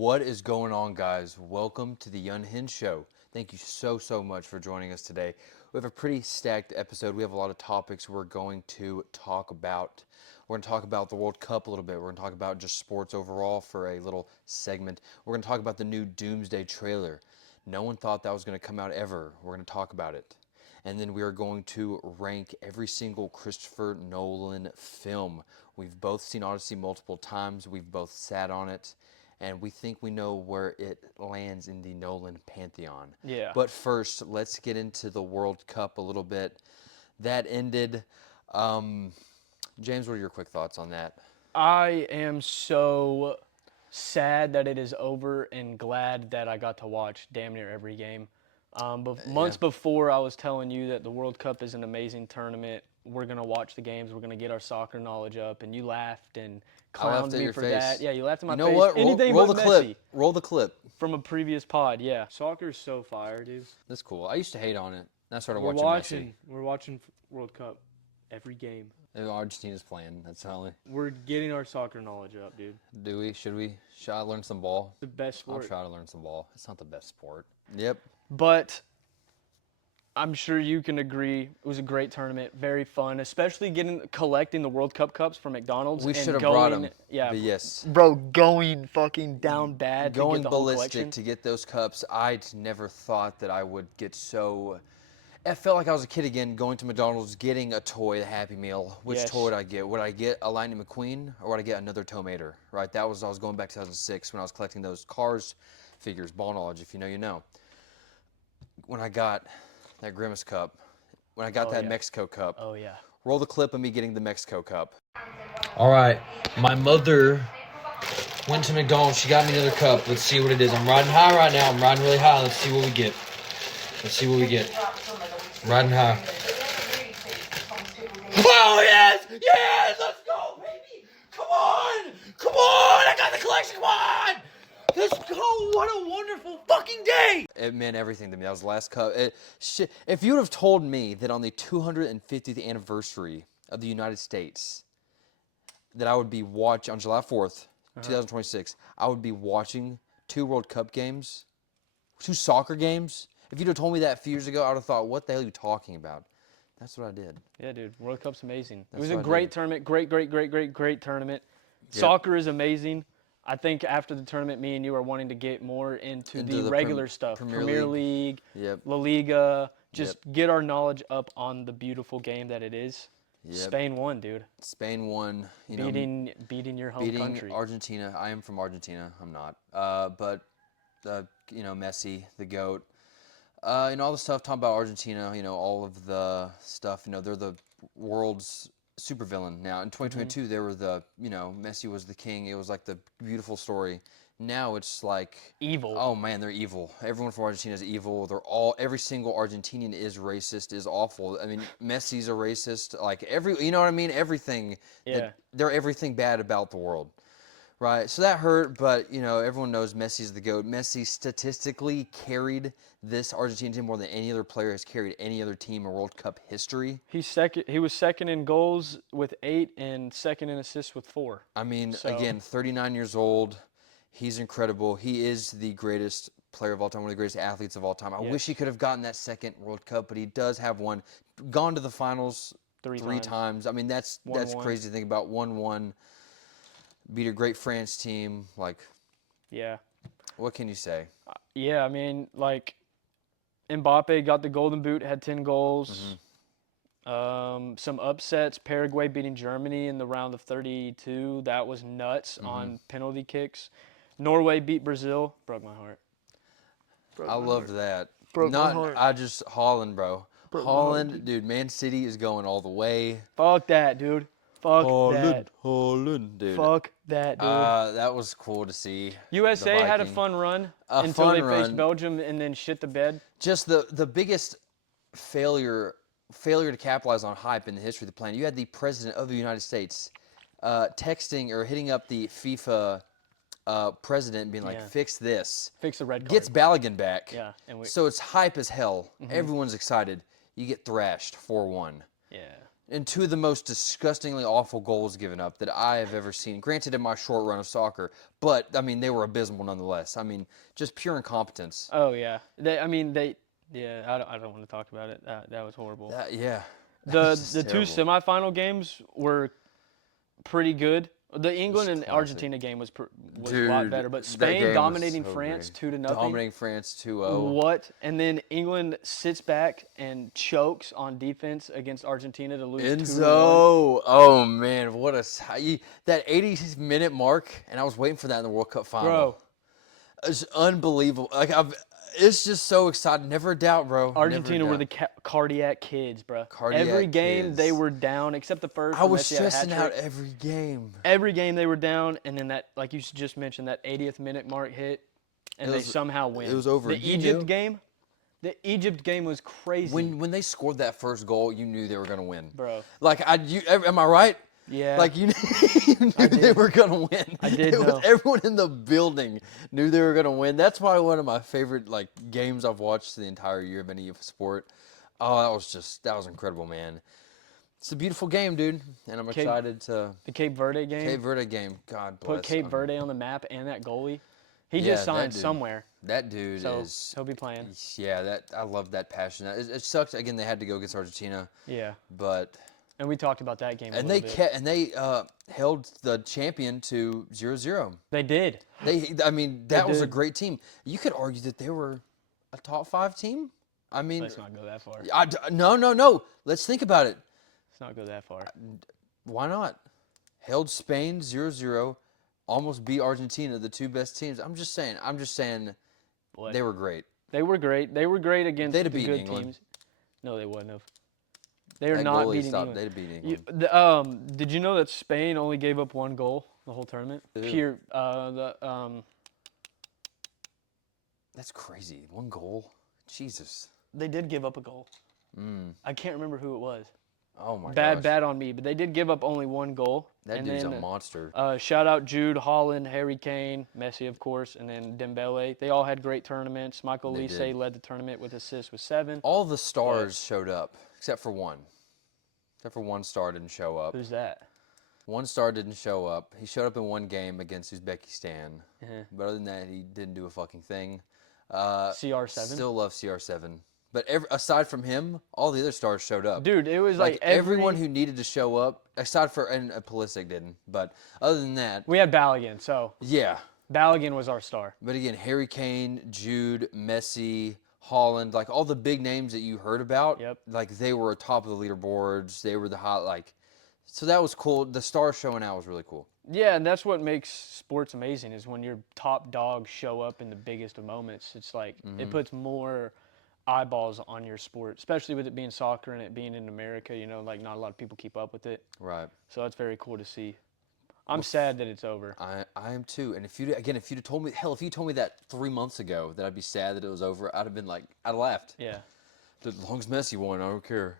What is going on, guys? Welcome to the Unhinged show. Thank you so much for joining us today. We have a pretty stacked episode. We have a lot of topics we're going to talk about. We're going to talk about the World Cup a little bit. We're going to talk about just sports overall for a little segment. We're going to talk about the new Doomsday trailer. No one thought that was going to come out ever. We're going to talk about it. And then we are going to rank every single Christopher Nolan film. We've both seen Odyssey multiple times. We've both sat on it. And we think we know where it lands in the Nolan pantheon. Yeah. But first, let's get into the World Cup a little bit. That ended. James, what are your quick thoughts on that? I am so sad that it is over and glad that I got to watch damn near every game. But months before, I was telling you that the World Cup is an amazing tournament. We're going to watch the games. We're going to get our soccer knowledge up. And you laughed and clowned me for that. Yeah, you laughed in my face. You know what? Anything roll but the Messi. clip. Roll the clip. From a previous pod, yeah. Soccer's so fire, dude. That's cool. I used to hate on it. And I started We're watching Messi. We're watching World Cup every game. And Argentina's playing. That's the only. We're getting our soccer knowledge up, dude. Do we? Should we? Should I learn some ball? The best sport. I'll try to learn some ball. It's not the best sport. Yep. But I'm sure you can agree it was a great tournament, very fun, especially collecting the World Cup cups from McDonald's. We and should have going, brought them. Yeah, But yes. bro, going fucking down bad Going to get the whole ballistic collection. to get those cups. I'd never thought that I would get so. I felt like I was a kid again, going to McDonald's, getting a toy, a Happy Meal. Which Yes. toy would I get? Would I get a Lightning McQueen, or would I get another Tomater? Right. I was going back to 2006 when I was collecting those Cars figures, ball knowledge. If you know, you know. When I got that Grimace Cup, when I got that yeah. Mexico Cup. Oh yeah. Roll the clip of me getting the Mexico Cup. All right, my mother went to McDonald's. She got me another cup. Let's see what it is. I'm riding high right now. I'm riding really high. Let's see what we get. Let's see what we get. Riding high. Oh, yes! Yes! Let's go, baby! Come on! Come on! I got the collection! Come on! Let's go! What a wonderful fucking day! It meant everything to me. That was the last cup. If you would have told me that on the 250th anniversary of the United States, that I would be watching, on July 4th, 2026, I would be watching 2 World Cup games, 2 soccer games. If you'd have told me that a few years ago, I would have thought, what the hell are you talking about? That's what I did. Yeah, dude. World Cup's amazing. That's it was a what I great did. tournament. Great tournament. Yep. Soccer is amazing. I think after the tournament, me and you are wanting to get more into the regular stuff. Premier League, Yep. La Liga. Just get our knowledge up on the beautiful game that it is. Yep. Spain won, dude. Spain won. Beating your home country. Beating Argentina. I am from Argentina. I'm not. But Messi, the GOAT. All the stuff talking about Argentina, all of the stuff, they're the world's supervillain now. In 2022, they were Messi was the king. It was like the beautiful story. Now it's like evil. Oh man, they're evil. Everyone from Argentina is evil. Every single Argentinian is racist, is awful. I mean, Messi's a racist. Like you know what I mean? Everything. Yeah. They're everything bad about the world. Right, so that hurt, but, everyone knows Messi's the GOAT. Messi statistically carried this Argentine team more than any other player has carried any other team in World Cup history. He was second in goals with 8 and second in assists with 4. I mean, again, 39 years old. He's incredible. He is the greatest player of all time, one of the greatest athletes of all time. I wish he could have gotten that second World Cup, but he does have one. Gone to the finals three times. I mean, that's crazy to think about. 1-1. Beat a great France team. Yeah. What can you say? Yeah, I mean, Mbappe got the golden boot, had 10 goals. Mm-hmm. Some upsets. Paraguay beating Germany in the round of 32. That was nuts on penalty kicks. Norway beat Brazil. Broke my heart. I loved that. Broke my heart. Holland, bro. Holland, dude, Man City is going all the way. Fuck that, dude. Fuck that. Holland, dude. Fuck that, dude. That was cool to see. USA had a fun run until they faced Belgium and then shit the bed. Just the biggest failure to capitalize on hype in the history of the planet. You had the president of the United States texting or hitting up the FIFA president and being like, fix this. Fix the red card. Gets Balogun back. Yeah. So it's hype as hell. Everyone's excited. You get thrashed 4-1. Yeah. and two of the most disgustingly awful goals given up that I have ever seen. Granted, in my short run of soccer, but I mean they were abysmal nonetheless. I mean, just pure incompetence. Oh yeah. Yeah. I don't want to talk about it. That was horrible. Yeah. The That's the two terrible. semifinal games were pretty good. The England and classic. Argentina game was a lot Dude, better, but that Spain game was dominating so France great. 2-0. Dominating France 2-0. What? And then England sits back and chokes on defense against Argentina to lose 2-1. Enzo, oh man, what that 80-minute mark, and I was waiting for that in the World Cup final. Bro, It's unbelievable. It's just so exciting. Never a doubt, bro. Argentina Never a were doubt. the cardiac kids, bro. Cardiac Every game kids. they were down except the first. I where was Messi had a stressing hat out trick. every game. Every game they were down, and then that, like you just mentioned, that 80th minute mark hit, and they somehow win. It was over. The You Egypt knew. game, the Egypt game was crazy. When they scored that first goal, you knew they were gonna win, Bro. Like am I right? Yeah. Like you knew they were gonna win. I did know. Everyone in the building knew they were gonna win. That's probably one of my favorite games I've watched the entire year of any sport. Oh, that was incredible, man. It's a beautiful game, dude, and I'm excited to The Cape Verde game. Cape Verde game. God bless. Put Cape Verde on the map and that goalie. He Yeah, just that signed dude. somewhere, That dude so is. he'll be playing. Yeah, I love that passion. It sucks. Again, they had to go against Argentina, Yeah, but and we talked about that game. and they held the champion to 0-0. They did. I mean, that was a did. great team. You could argue that they were a top 5 team. I mean, Let's not go that far. no. Let's think about it. Let's not go that far. Why not? Held Spain 0-0, almost beat Argentina, the two best teams. I'm just saying. Boy, They were great. They were great. They were great against They'd the have beaten good England. teams. No, they wouldn't have. They are That not goalie beating stopped. England. They'd have beaten England. Did you know that Spain only gave up one goal the whole tournament? Ew. That's crazy. One goal. Jesus. They did give up a goal. Mm. I can't remember who it was. Oh my gosh. Bad on me, but they did give up only one goal. That and dude's then, a monster. Shout out Jude, Holland, Harry Kane, Messi, of course, and then Dembele. They all had great tournaments. Michael They Olise did. led the tournament with assists with 7. All the stars showed up, except for one. Except for one star didn't show up. Who's that? One star didn't show up. He showed up in one game against Uzbekistan. Uh-huh. But other than that, he didn't do a fucking thing. CR7? Still love CR7. But aside from him, all the other stars showed up. Dude, it was like everyone who needed to show up, aside for and Pulisic didn't. But other than that, We had Balogun, so yeah. Balogun was our star. But again, Harry Kane, Jude, Messi, Holland, all the big names that you heard about, Yep. They were top of the leaderboards. They were the hot, so that was cool. The stars showing out was really cool. Yeah, and that's what makes sports amazing is when your top dogs show up in the biggest of moments. It's like it puts more eyeballs on your sport, especially with it being soccer and it being in America. Not a lot of people keep up with it. Right. So it's very cool to see. I'm sad that it's over. I am too. And if you told me that 3 months ago that I'd be sad that it was over, I'd have been I'd laughed. Yeah. As long as Messi won, I don't care.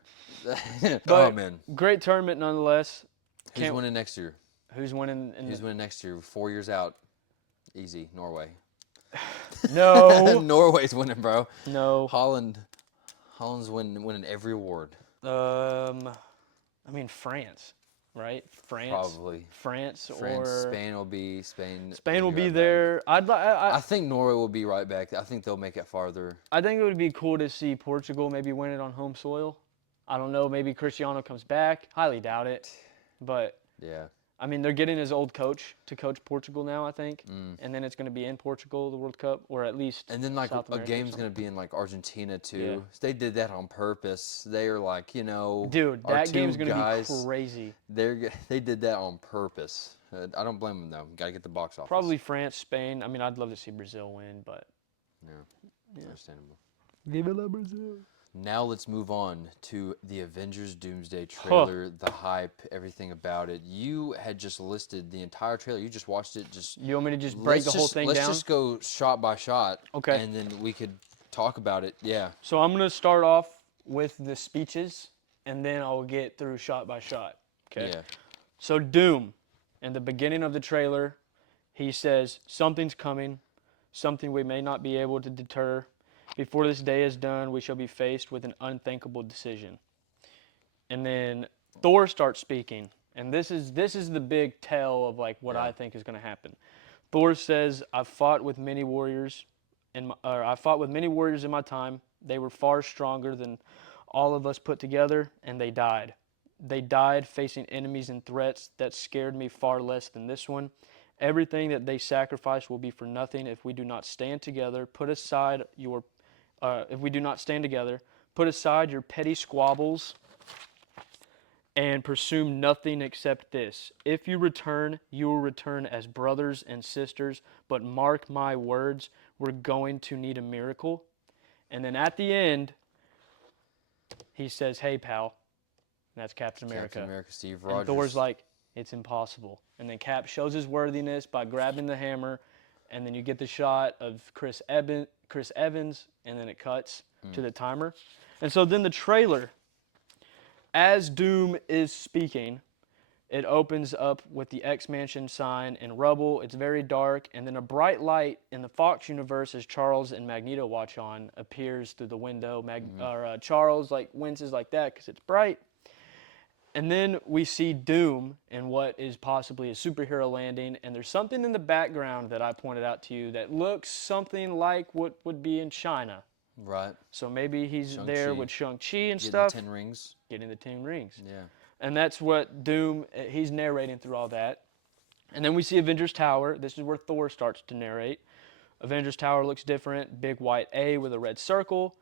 But Oh man, great tournament nonetheless. who's winning next year? Who's winning? Who's winning next year? 4 years out, easy. Norway. No. Norway's winning, bro. No. Holland's winning every award. I mean France, right? France. Probably. France France, or Spain will be Spain. Spain will be right there. back. I think Norway will be right back. I think they'll make it farther. I think it would be cool to see Portugal maybe win it on home soil. I don't know. Maybe Cristiano comes back. Highly doubt it. But, Yeah. I mean, they're getting his old coach to coach Portugal now, I think. And then it's going to be in Portugal, the World Cup, or at least And then South a America or game's something. gonna be in Argentina too. Yeah. So they did that on purpose. They are Dude, our that two game's going to guys, be crazy. They did that on purpose. I don't blame them though. Got to get the box office. Probably France, Spain. I mean, I'd love to see Brazil win, but Yeah. Understandable. Viva la Brazil. Now let's move on to the Avengers Doomsday trailer, the hype, everything about it. You had just listed the entire trailer. You just watched it. You want me to just break the whole thing down? Let's just go shot by shot. Okay. And then we could talk about it. Yeah. So I'm going to start off with the speeches, and then I'll get through shot by shot. Okay. Yeah. So Doom, in the beginning of the trailer, he says, something's coming, something we may not be able to deter. Before this day is done, we shall be faced with an unthinkable decision. And then Thor starts speaking, and this is the big tell of like what Yeah. I think is going to happen. Thor says, "I fought with many warriors, I fought with many warriors in my time. They were far stronger than all of us put together, and they died. They died facing enemies and threats that scared me far less than this one. Everything that they sacrificed will be for nothing if we do not stand together. If we do not stand together, put aside your petty squabbles and pursue nothing except this. If you return, you will return as brothers and sisters, but mark my words, we're going to need a miracle." And then at the end, he says, "Hey, pal." And that's Captain America. Captain America, Steve And Rogers. Thor's like, "It's impossible." And then Cap shows his worthiness by grabbing the hammer, and then you get the shot of Chris Evans, and then it cuts to the timer. And so then the trailer, as Doom is speaking, it opens up with the X-Mansion sign in rubble. It's very dark, and then a bright light in the Fox universe, as Charles and Magneto watch on, appears through the window. Charles like winces like that because it's bright. And then we see Doom in what is possibly a superhero landing, and there's something in the background that I pointed out to you that looks something like what would be in China. Right. So maybe he's Shang-Chi. there with Shang-Chi and Getting stuff. the 10 rings. Getting the 10 rings. Yeah. And that's what Doom, he's narrating through all that. And then we see Avengers Tower. This is where Thor starts to narrate. Avengers Tower looks different. Big white A with a red circle.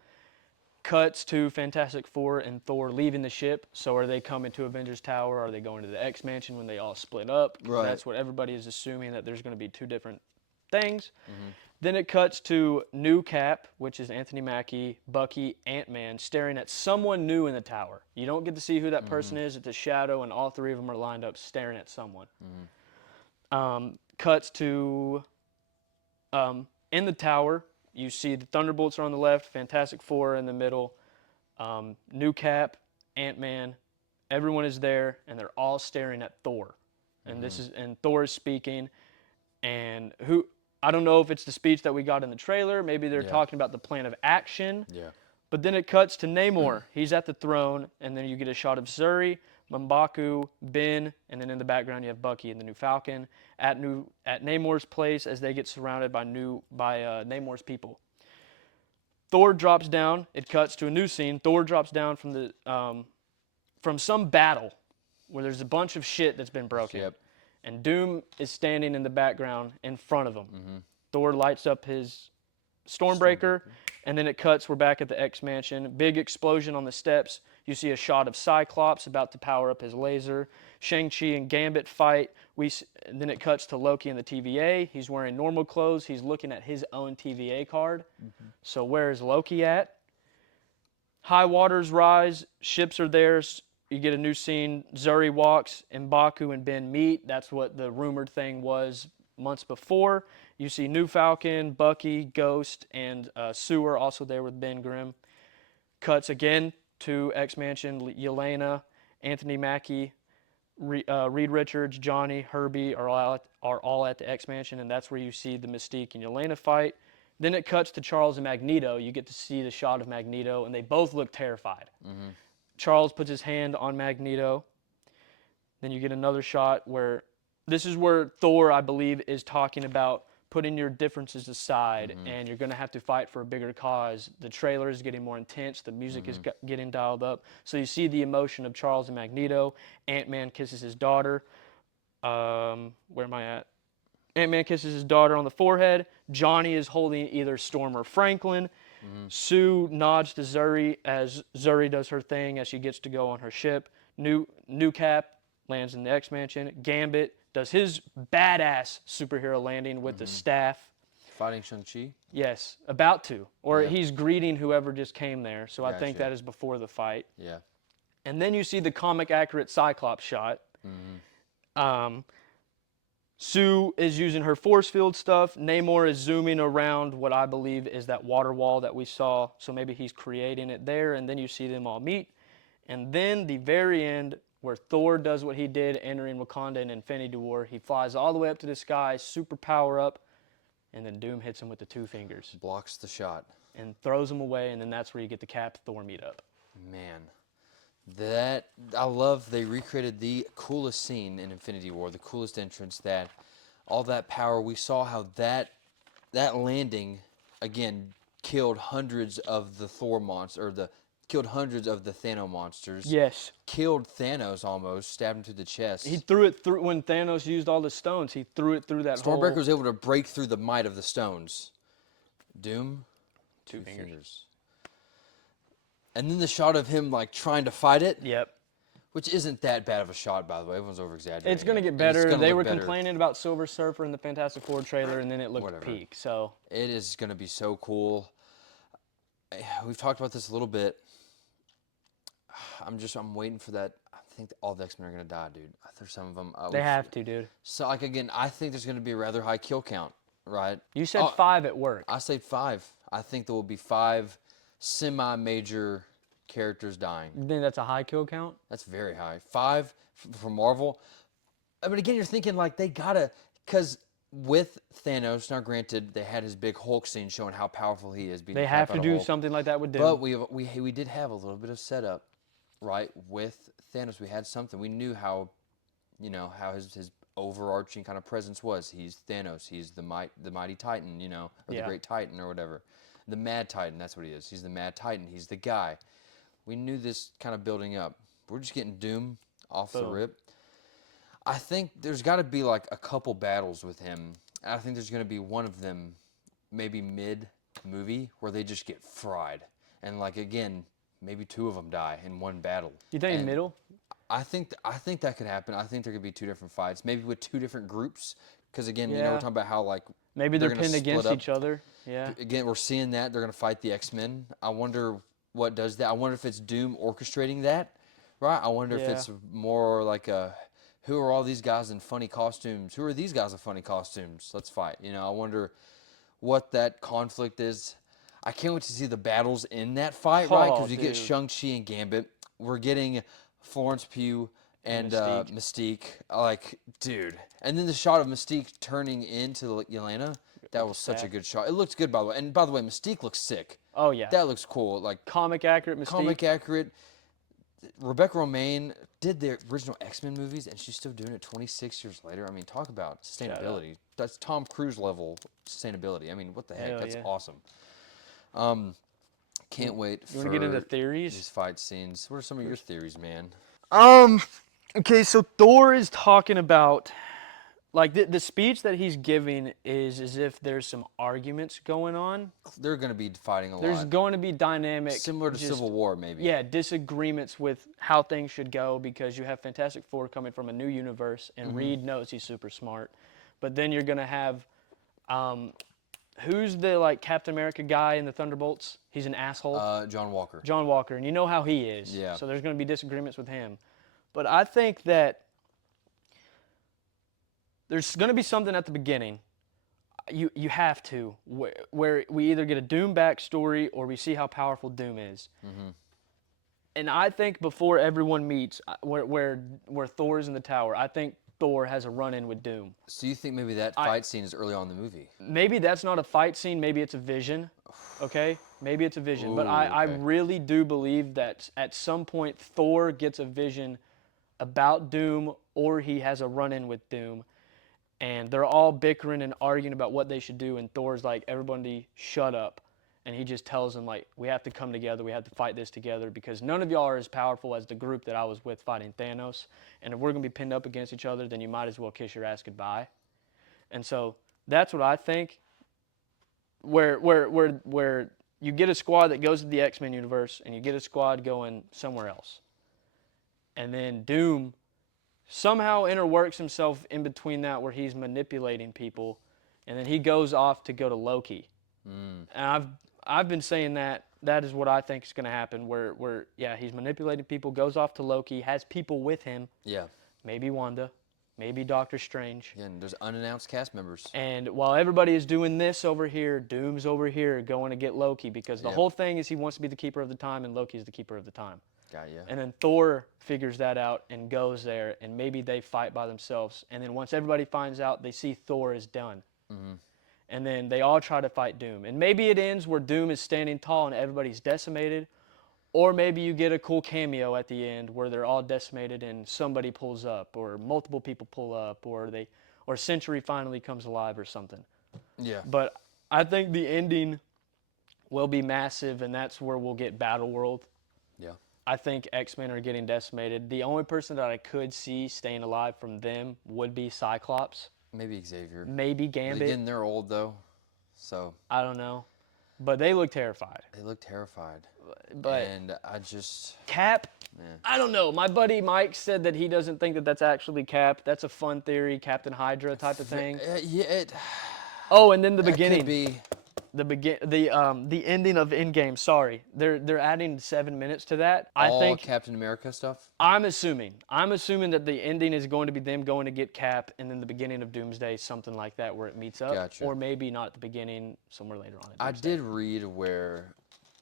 Cuts to Fantastic Four and Thor leaving the ship. So are they coming to Avengers Tower? Are they going to the X-Mansion when they all split up? Right. That's what everybody is assuming, that there's going to be two different things. Then it cuts to new Cap, which is Anthony Mackie, Bucky, Ant-Man, staring at someone new in the tower. You don't get to see who that person is. It's a shadow, and all three of them are lined up staring at someone. Cuts to in the tower. You see the Thunderbolts are on the left, Fantastic Four in the middle, new Cap, Ant-Man. Everyone is there, and they're all staring at Thor. And Thor is speaking, and I don't know if it's the speech that we got in the trailer. Maybe they're talking about the plan of action. Yeah. But then it cuts to Namor. He's at the throne, and then you get a shot of Zuri, M'Baku, Ben, and then in the background you have Bucky and the new Falcon at Namor's place as they get surrounded by Namor's people. Thor drops down. It cuts to a new scene. Thor drops down from some battle where there's a bunch of shit that's been broken. Yep. And Doom is standing in the background in front of him. Thor lights up his Stormbreaker, and then it cuts. We're back at the X-Mansion. Big explosion on the steps. You see a shot of Cyclops about to power up his laser. Shang-Chi and Gambit fight. And then it cuts to Loki in the TVA. He's wearing normal clothes. He's looking at his own TVA card. So where is Loki at? High waters rise. Ships are there. You get a new scene. Zuri walks, and M'Baku and Ben meet. That's what the rumored thing was months before. You see new Falcon, Bucky, Ghost, and Sue are also there with Ben Grimm. Cuts again to X-Mansion. Yelena, Anthony Mackie, Reed Richards, Johnny, Herbie are all at the X-Mansion, and that's where you see the Mystique and Yelena fight. Then it cuts to Charles and Magneto. You get to see the shot of Magneto, and they both look terrified. Charles puts his hand on Magneto. Then you get another shot where this is where Thor, I believe, is talking about putting your differences aside, and you're going to have to fight for a bigger cause. The trailer is getting more intense. The music is getting dialed up. So you see the emotion of Charles and Magneto. Ant-Man kisses his daughter. Where am I at? Ant-Man kisses his daughter on the forehead. Johnny is holding either Storm or Franklin. Sue nods to Zuri as Zuri does her thing as she gets to go on her ship. New Cap lands in the X-Mansion. Gambit does his badass superhero landing with the staff. Fighting Shang-Chi? Yes, about to. Or he's greeting whoever just came there. So I think Gotcha. that is before the fight. Yeah. And then you see the comic accurate Cyclops shot. Sue is using her force field stuff. Namor is zooming around what I believe is that water wall that we saw. So maybe he's creating it there. And then you see them all meet. And then the very end, where Thor does what he did entering Wakanda in Infinity War. He flies all the way up to the sky, super power up, and then Doom hits him with the two fingers. Blocks the shot. And throws him away, and then that's where you get the Cap Thor meet up. Man, That I love. They recreated the coolest scene in Infinity War, the coolest entrance. That all that power. We saw how that landing again killed hundreds of the Thor monster, or the killed hundreds of the Thanos monsters. Yes. Killed Thanos almost, stabbed him through the He chest. threw it through when Thanos used all the stones. He threw it through that Stormbreaker hole. was able to break through the might of the stones. Doom, Two fingers. And then the shot of him like trying to fight it, Yep. which isn't that bad of a shot, by the way. Everyone's over exaggerating. It's gonna get better. They were complaining about Silver Surfer in the Fantastic Four trailer, and then it looked Whatever. peak. So It is gonna be so cool. We've talked about this a little bit. I'm waiting for that. I think all the X-Men are gonna die, dude. There's some of them. they have to, dude. So like again, I think there's gonna be a rather high kill count, right? You said 5 at work. I say 5. I think there will be 5 semi-major characters dying. You think that's a high kill count? That's very high. 5 for Marvel. I mean, again, you're thinking like they gotta, because with Thanos, now granted, they had his big Hulk scene showing how powerful he is. They have to do something like that with Doom. But we did have a little bit of setup, right? With Thanos, we had something. We knew how, how his overarching kind of presence was. He's Thanos. He's the mighty Titan, or the Great Titan or whatever. The Mad Titan, that's what he is. He's the Mad Titan. He's the guy. We knew this kind of building up. We're just getting Doom off the rip. I think there's got to be like a couple battles with him. I think there's going to be one of them, maybe mid-movie, where they just get fried. And like, again, maybe 2 of them die in one battle. You think middle? I think that could happen. I think there could be 2 different fights, maybe with 2 different groups. Because again, we're talking about how like maybe they're gonna pinned split against up. each other. Yeah. Again, we're seeing that they're going to fight the X-Men. I wonder what does that. I wonder if it's Doom orchestrating that, right? I wonder if it's more like a, who are all these guys in funny costumes? Who are these guys in funny costumes? Let's fight. I wonder what that conflict is. I can't wait to see the battles in that fight, right? Because we get Shang-Chi and Gambit. We're getting Florence Pugh and Mystique. Like, dude. And then the shot of Mystique turning into Yelena, that was such a good shot. It looked good, by the way. And by the way, Mystique looks sick. Oh, yeah. That looks cool. Like comic accurate Mystique. Comic accurate. Rebecca Romijn did the original X-Men movies, and she's still doing it 26 years later. I mean, talk about sustainability. That's Tom Cruise level sustainability. I mean, what the heck? Hell That's yeah. awesome. Can't wait for You want to get into theories? these fight scenes. What are some of your theories, man? Okay, so Thor is talking about, like, the speech that he's giving is as if there's some arguments going on. They're going to be fighting a There's lot. going to be dynamic. Similar to Civil War, maybe. Yeah, disagreements with how things should go because you have Fantastic Four coming from a new universe, and Reed knows he's super smart. But then you're going to have, who's the, like, Captain America guy in the Thunderbolts? He's an asshole. John Walker. John Walker, and you know how he is. Yeah. So there's going to be disagreements with him. But I think that there's going to be something at the beginning. You have to, where we either get a Doom backstory or we see how powerful Doom is. And I think before everyone meets, where Thor's in the tower, I think Thor has a run-in with Doom. So you think maybe that fight scene is early on in the movie? Maybe that's not a fight scene. Maybe it's a vision. Okay? Maybe it's a vision. But I really do believe that at some point Thor gets a vision about Doom or he has a run-in with Doom. And they're all bickering and arguing about what they should do. And Thor's like, everybody shut up. And he just tells them, like, we have to come together. We have to fight this together because none of y'all are as powerful as the group that I was with fighting Thanos. And if we're going to be pinned up against each other, then you might as well kiss your ass goodbye. And so that's what I think. Where you get a squad that goes to the X-Men universe and you get a squad going somewhere else. And then Doom somehow interworks himself in between that where he's manipulating people. And then he goes off to go to Loki. And I've been saying that is what I think is going to happen where he's manipulating people, goes off to Loki, has people with him. Yeah. Maybe Wanda, maybe Doctor Strange. Again, there's unannounced cast members. And while everybody is doing this over here, Doom's over here going to get Loki because the whole thing is he wants to be the keeper of the time and Loki's the keeper of the time. Got ya. And then Thor figures that out and goes there and maybe they fight by themselves. And then once everybody finds out, they see Thor is done. And then they all try to fight Doom. And maybe it ends where Doom is standing tall and everybody's decimated. Or maybe you get a cool cameo at the end where they're all decimated and somebody pulls up, or multiple people pull up, or Century finally comes alive or something. Yeah. But I think the ending will be massive, and that's where we'll get Battle World. Yeah. I think X-Men are getting decimated. The only person that I could see staying alive from them would be Cyclops. Maybe Xavier. Maybe But Gambit. again, they're old though, so I don't know. But they look terrified. they look terrified. But And I just, Cap, man. I don't know. My buddy Mike said that he doesn't think that that's actually Cap. That's a fun theory, Captain Hydra type of thing. Yeah, it Oh, and then the that beginning. could be. The ending of Endgame. Sorry, they're adding 7 minutes to that. I All think Captain America stuff. I'm assuming that the ending is going to be them going to get Cap, and then the beginning of Doomsday, something like that, where it meets up. Gotcha. Or maybe not at the beginning, somewhere later on. I did read where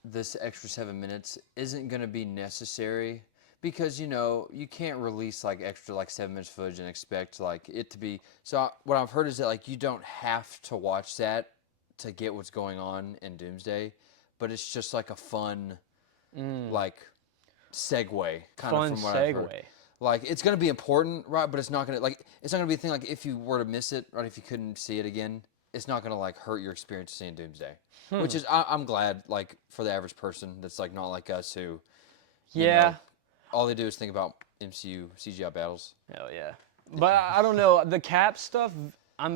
this extra 7 minutes isn't going to be necessary because you can't release like extra like 7 minutes footage and expect like it to be. So what I've heard is that like you don't have to watch that to get what's going on in Doomsday, but it's just like a fun like segue kind of from what I've heard. Like it's gonna be important, right? But it's not gonna be a thing like if you were to miss it, right? If you couldn't see it again, it's not gonna like hurt your experience of seeing Doomsday. Which is I'm glad like for the average person that's like not like us who all they do is think about MCU CGI battles. Hell yeah. But I don't know the Cap stuff. I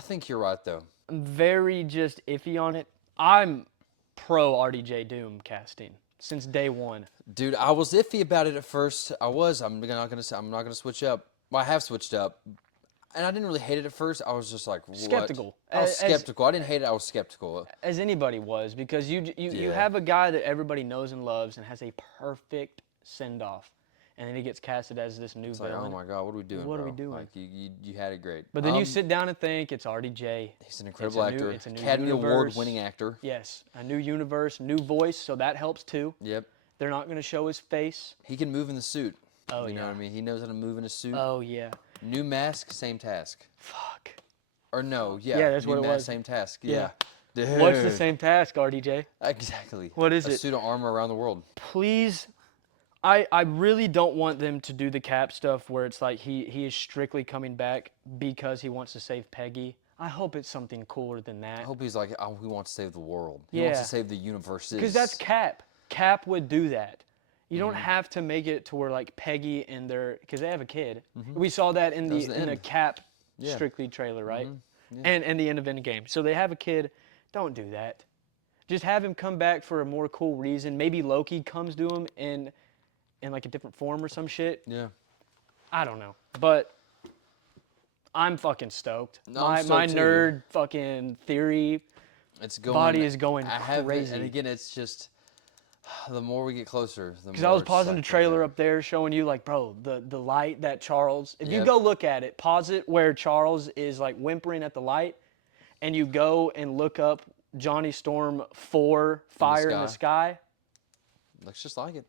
think you're right though. I'm very just iffy on it. I'm pro RDJ Doom casting since day one. Dude, I was iffy about it at first. I'm not gonna switch up. Well, I have switched up, and I didn't really hate it at first. I was just like, what? Skeptical. I was skeptical. I didn't hate it. I was skeptical. As anybody was, because you have a guy that everybody knows and loves and has a perfect send off. And then he gets casted as this new villain. Like, oh my God, what are we doing? What bro? are we doing? Like you had it great. But then you sit down and think it's RDJ. He's an incredible actor. It's a new Academy universe. Award-winning actor. Yes, a new universe, new voice, so that helps too. Yep. They're not going to show his face. He can move in the suit. Oh, you know what I mean? He knows how to move in a suit. Oh yeah. New mask, same task. Fuck. Or no, yeah. Yeah, that's new what it mask, was. Same task. Yeah. Dude. What's the same task, RDJ? Exactly. What is a it? suit of armor around the world. Please, I really don't want them to do the Cap stuff where it's like he is strictly coming back because he wants to save Peggy. I hope it's something cooler than that. I hope he's like, oh, he wants to save the world. He wants to save the universes. Because that's Cap. Cap would do that. You don't have to make it to where like Peggy and because they have a kid. We saw that in the Cap Strictly trailer, right? And the end of Endgame. So they have a kid. Don't do that. Just have him come back for a more cool reason. Maybe Loki comes to him in like a different form or some shit. Yeah. I don't know. But I'm fucking stoked. No, I'm my stoked too, nerd fucking theory body is going crazy. And again, it's just the more we get closer, the more. Because I was pausing the trailer up there showing you like, bro, the light that Charles, if you go look at it, pause it where Charles is like whimpering at the light, and you go and look up Johnny Storm 4 Fire in the Sky. Looks just like it.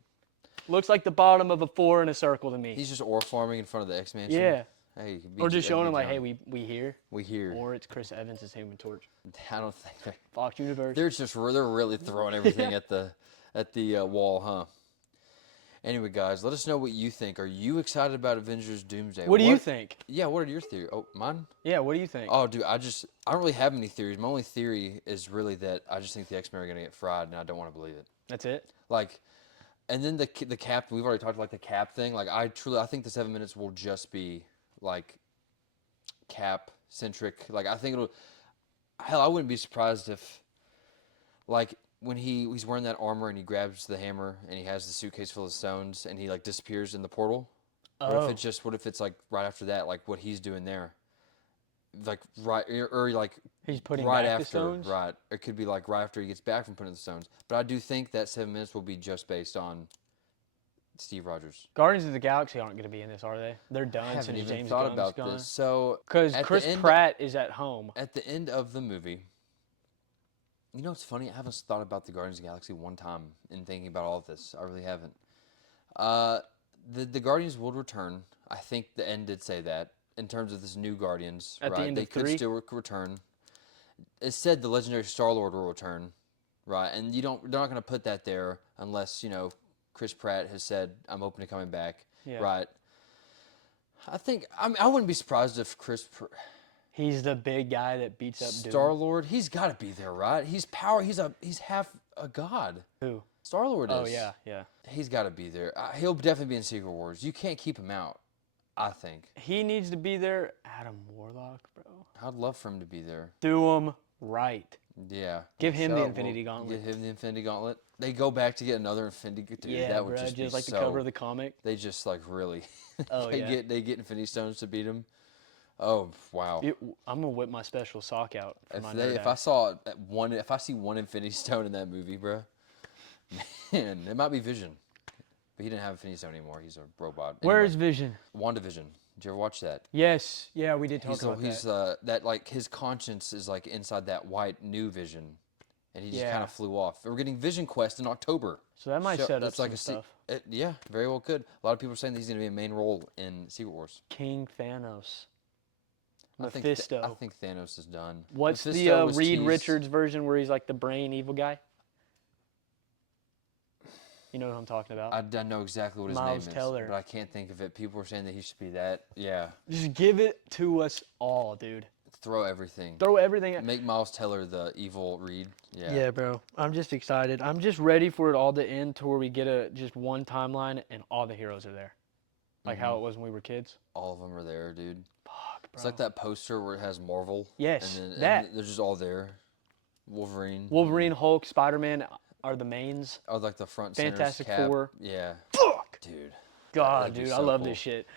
Looks like the bottom of a 4 in a circle to me. He's just ore farming in front of the X-Mansion. Yeah. Hey, or just showing him like, hey, we here. We here. Or it's Chris Evans as Human Torch. I don't think Fox Universe. they're really throwing everything at the wall, huh? Anyway, guys, let us know what you think. Are you excited about Avengers Doomsday? What do you think? Yeah, what are your theories? Oh, mine? Yeah, what do you think? Oh, dude, I don't really have any theories. My only theory is really that I just think the X-Men are going to get fried, and I don't want to believe it. That's it? Like, and then the Cap, we've already talked about the Cap thing. Like, I think the 7 minutes will just be, like, Cap-centric. Like, I think I wouldn't be surprised if, like, when he's wearing that armor and he grabs the hammer and he has the suitcase full of stones and he like disappears in the portal. Oh. What if it's like right after that, like what he's doing there, like right or like he's putting right back after the stones? Right. It could be like right after he gets back from putting the stones. But I do think that 7 minutes will be just based on Steve Rogers. Guardians of the Galaxy aren't going to be in this, are they? They're done I haven't since even James thought Gunn's about gone. this. So because Chris Pratt is at home. At the end of the movie. You know what's funny? I haven't thought about the Guardians of the Galaxy one time in thinking about all of this. I really haven't. The Guardians will return. I think the end did say that in terms of this new Guardians. At right? the end They of could 3? still return. It said the legendary Star-Lord will return. right? And they're not going to put that there unless Chris Pratt has said I'm open to coming back, Yeah. right? I wouldn't be surprised if He's the big guy that beats up Doom. Star-Lord, he's got to be there, right? He's half a god. Who? Star-Lord is. Oh, yeah. He's got to be there. He'll definitely be in Secret Wars. You can't keep him out, I think. He needs to be there. Adam Warlock, bro. I'd love for him to be there. Do him right. Yeah. Give him the Infinity Gauntlet. Give him the Infinity Gauntlet. They go back to get another Infinity Gauntlet. Yeah, that would bro, just be like the cover of the comic. They just like really. Oh, yeah. They get Infinity Stones to beat him. Oh wow! I'm gonna whip my special sock out. If I see one Infinity Stone in that movie, bro, man, it might be Vision, but he didn't have Infinity Stone anymore. He's a robot. Where's Vision? WandaVision. Did you ever watch that? Yes, yeah, we did talk about that. He's that like his conscience is like inside that white new Vision, and he just kind of flew off. We're getting Vision Quest in October. So that might set up some stuff. Yeah, very well could. A lot of people are saying that he's going to be a main role in Secret Wars. King Thanos. Mephisto. I think Thanos is done. What's Mephisto the Reed Richards version where he's like the brain evil guy? You know what I'm talking about? I know exactly what his Miles name Teller. is, but I can't think of it. People were saying that he should be that. Yeah. Just give it to us all, dude. Throw everything. Throw everything at... Make Miles Teller the evil Reed. Yeah. Yeah, bro. I'm just excited. I'm just ready for it all to end to where we get just one timeline and all the heroes are there. Like how it was when we were kids. All of them are there, dude. Fuck, bro. It's like that poster where it has Marvel. Yes, and that. they're just all there. Wolverine, Hulk, Spider-Man are the mains. Oh, like the front Fantastic Cap. Four. Yeah. Fuck. Dude. God, dude, I love this shit.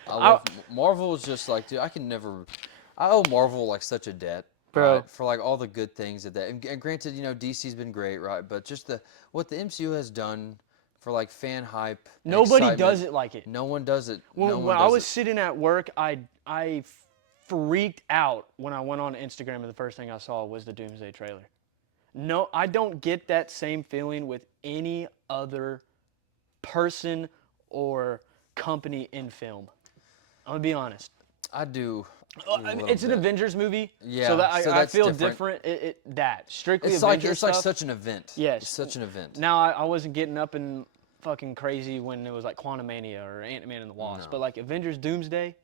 Marvel is just like, dude, I owe Marvel like such a debt. Bro. Right, for like all the good things that and granted, DC's been great, right? But just what the MCU has done for like fan hype. Nobody does it like it. No one does it. When I was sitting at work, I freaked out when I went on Instagram and the first thing I saw was the Doomsday trailer. No, I don't get that same feeling with any other person or company in film. I'm gonna be honest. I do. It's an Avengers movie, yeah. So I feel different. Strictly it's Avengers it's stuff. like such an event. Yes, it's such an event. Now I wasn't getting up and fucking crazy when it was like Quantumania or Ant-Man and the Wasp, No. but like Avengers, Doomsday,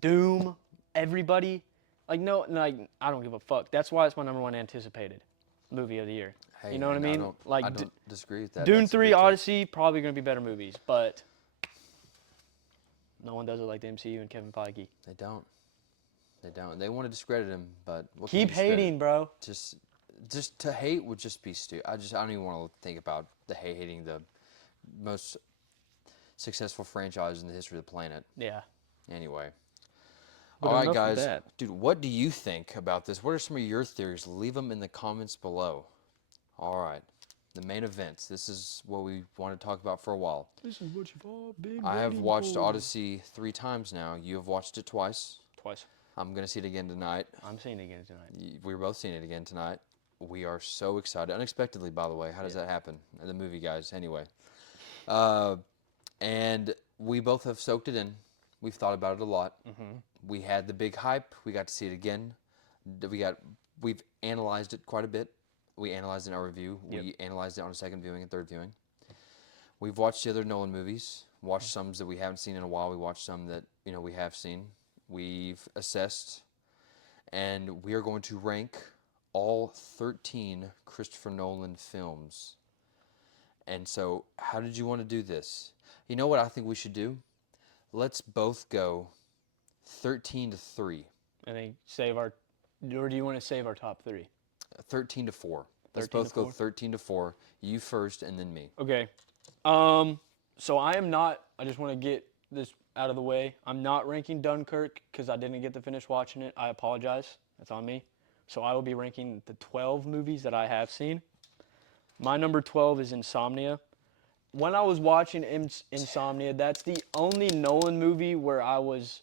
Doom, everybody, I don't give a fuck. That's why it's my number one anticipated movie of the year. Hey, you know what I mean? I don't disagree with that. Dune 3, Odyssey, probably gonna be better movies, but no one does it like the MCU and Kevin Feige. They don't. They want to discredit him, but keep hating, bro. Just to hate would just be stupid. I don't even want to think about hating the most successful franchise in the history of the planet. Yeah. Anyway. But all right, enough of guys. that. Dude, what do you think about this? What are some of your theories? Leave them in the comments below. All right. The main events. This is what we want to talk about for a while. This is what you've all been I have waiting watched for. Odyssey 3 times now. You have watched it twice. Twice. I'm going to see it again tonight. I'm seeing it again tonight. We're both seeing it again tonight. We are so excited. Unexpectedly, by the way. How does that happen? The movie, guys. Anyway. And we both have soaked it in. We've thought about it a lot. Mm-hmm. We had the big hype. We got to see it again. We've analyzed it quite a bit. We analyzed it in our review. Yep. We analyzed it on a second viewing and third viewing. We've watched the other Nolan movies. Watched some that we haven't seen in a while. We watched some that we have seen. We've assessed, and we are going to rank all 13 Christopher Nolan films. And so, how did you want to do this? You know what I think we should do? Let's both go 13-3. And then or do you want to save our top 3? 13-4. Let's both go 13-4. You first, and then me. Okay. So I just want to get this out of the way. I'm not ranking Dunkirk because I didn't get to finish watching it. I apologize. That's on me. So I will be ranking the 12 movies that I have seen. My number 12 is Insomnia. When I was watching Insomnia, that's the only Nolan movie where I was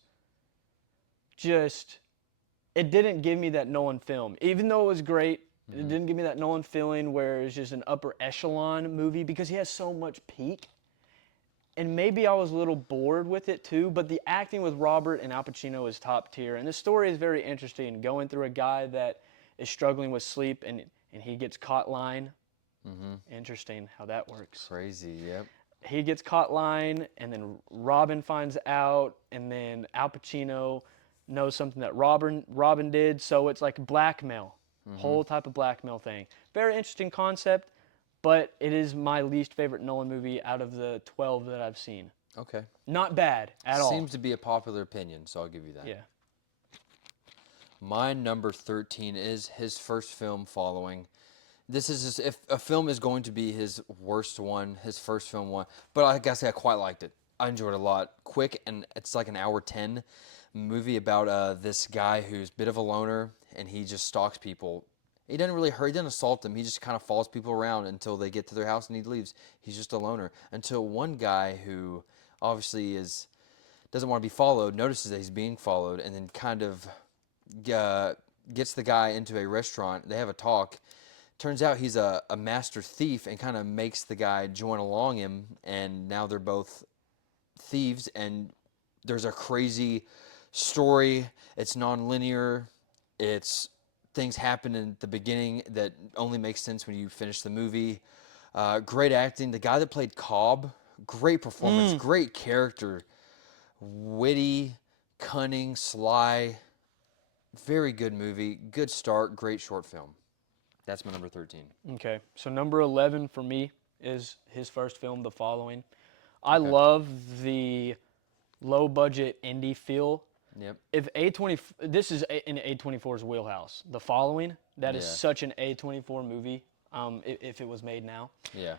it didn't give me that Nolan film. Even though it was great, it didn't give me that Nolan feeling where it's just an upper echelon movie because he has so much peak. And maybe I was a little bored with it too, but the acting with Robert and Al Pacino is top tier. And the story is very interesting, going through a guy that is struggling with sleep and he gets caught lying Interesting how that works. Crazy. Yep. He gets caught lying, and then Robin finds out, and then Al Pacino knows something that Robin did, so it's like blackmail, whole type of blackmail thing. Very interesting concept, but it is my least favorite Nolan movie out of the 12 that I've seen. Okay. Not bad at all. Seems to be a popular opinion, so I'll give you that. Yeah. My number 13 is his first film following. This is if a film is going to be his worst one, his first film one. But I gotta say, I quite liked it. I enjoyed it a lot. Quick, and it's like an hour 10 movie about this guy who's a bit of a loner, and he just stalks people. He doesn't really hurt, he doesn't assault them. He just kind of follows people around until they get to their house and he leaves. He's just a loner. Until one guy who obviously doesn't want to be followed, notices that he's being followed, and then kind of gets the guy into a restaurant. They have a talk. Turns out he's a master thief and kind of makes the guy join along him, and now they're both thieves, and there's a crazy story. It's non-linear. It's things happen in the beginning that only makes sense when you finish the movie. Great acting. The guy that played Cobb, great performance, great character. Witty, cunning, sly. Very good movie. Good start. Great short film. That's my number 13. Okay, so number 11 for me is his first film, The Following. I love the low-budget indie feel. Yep. If this is in A24's wheelhouse. The Following, that is such an A24 movie. If it was made now. Yeah.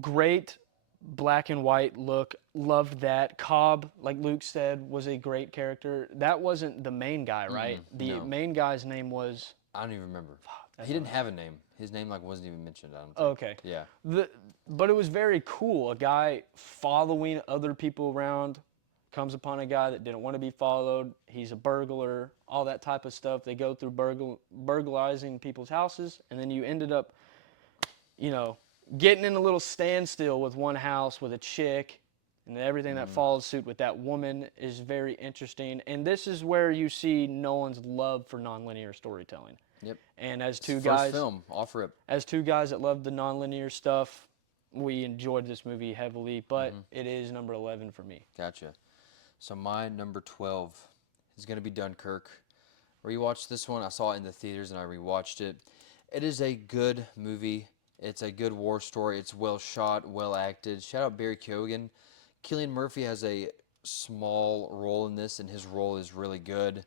Great black and white look. Loved that. Cobb, like Luke said, was a great character. That wasn't the main guy, right? The main guy's name was. I don't even remember. He didn't have a name. His name wasn't even mentioned. I don't think. Okay. Yeah. But it was very cool. A guy following other people around, comes upon a guy that didn't want to be followed. He's a burglar, all that type of stuff. They go through burglarizing people's houses, and then you ended up, getting in a little standstill with one house with a chick, and everything that follows suit with that woman is very interesting. And this is where you see Nolan's love for nonlinear storytelling. Yep. And as First film, off rip. as two guys that love the nonlinear stuff, we enjoyed this movie heavily, but it is number 11 for me. Gotcha. So my number 12 is going to be Dunkirk. Rewatched this one. I saw it in the theaters and I rewatched it. It is a good movie. It's a good war story. It's well shot, well acted. Shout out Barry Keoghan. Cillian Murphy has a small role in this, and his role is really good.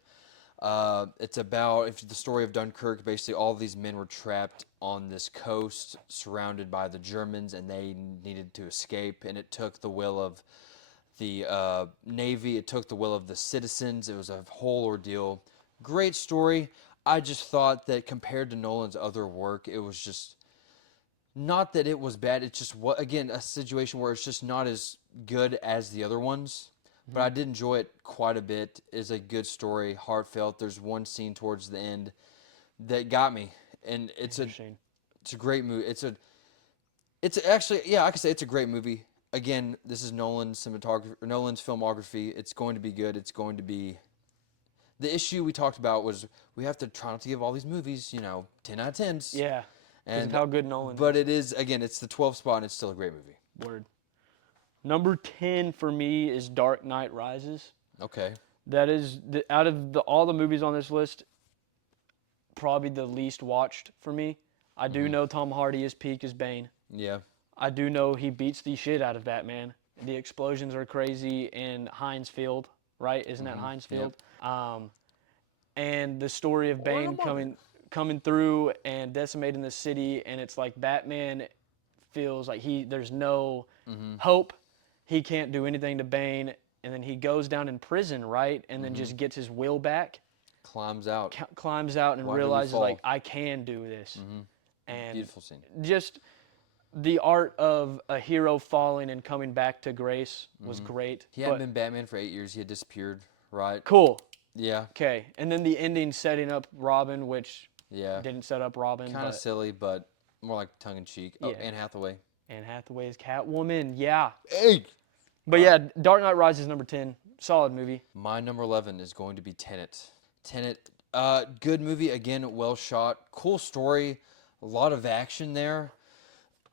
It's about the story of Dunkirk. Basically, all of these men were trapped on this coast, surrounded by the Germans, and they needed to escape. And it took the will of the Navy. It took the will of the citizens. It was a whole ordeal. Great story. I just thought that compared to Nolan's other work, it was just not that it was bad. It's just a situation where it's just not as good as the other ones. But I did enjoy it quite a bit. It's a good story, heartfelt. There's one scene towards the end that got me, and it's a great movie. It's actually, yeah, I could say it's a great movie. Again, this is Nolan's filmography. It's going to be good. It's going to be. The issue we talked about was we have to try not to give all these movies, 10 out of 10s. Yeah, because and of how good Nolan But is. it is, again, it's the 12th spot, and it's still a great movie. Word. Number 10 for me is Dark Knight Rises. Okay. That is, out of all the movies on this list, probably the least watched for me. I do know Tom Hardy is peak as Bane. Yeah. I do know he beats the shit out of Batman. The explosions are crazy in Heinz Field, right? Isn't that Heinz Field? Yep. And the story of Bane coming through and decimating the city, and it's like Batman feels like there's no hope. He can't do anything to Bane, and then he goes down in prison, right? And then just gets his will back. Climbs out. And realizes, like, I can do this. And beautiful scene. Just the art of a hero falling and coming back to grace was great. He hadn't been Batman for 8 years. He had disappeared, right? Cool. Yeah. Okay. And then the ending setting up Robin, which didn't set up Robin. Kind of silly, but more like tongue-in-cheek. Oh, Yeah. Anne Hathaway. Anne Hathaway's Catwoman, yeah. Hey! But yeah, Dark Knight Rises number 10. Solid movie. My number 11 is going to be Tenet. Tenet, good movie. Again, well shot. Cool story. A lot of action there.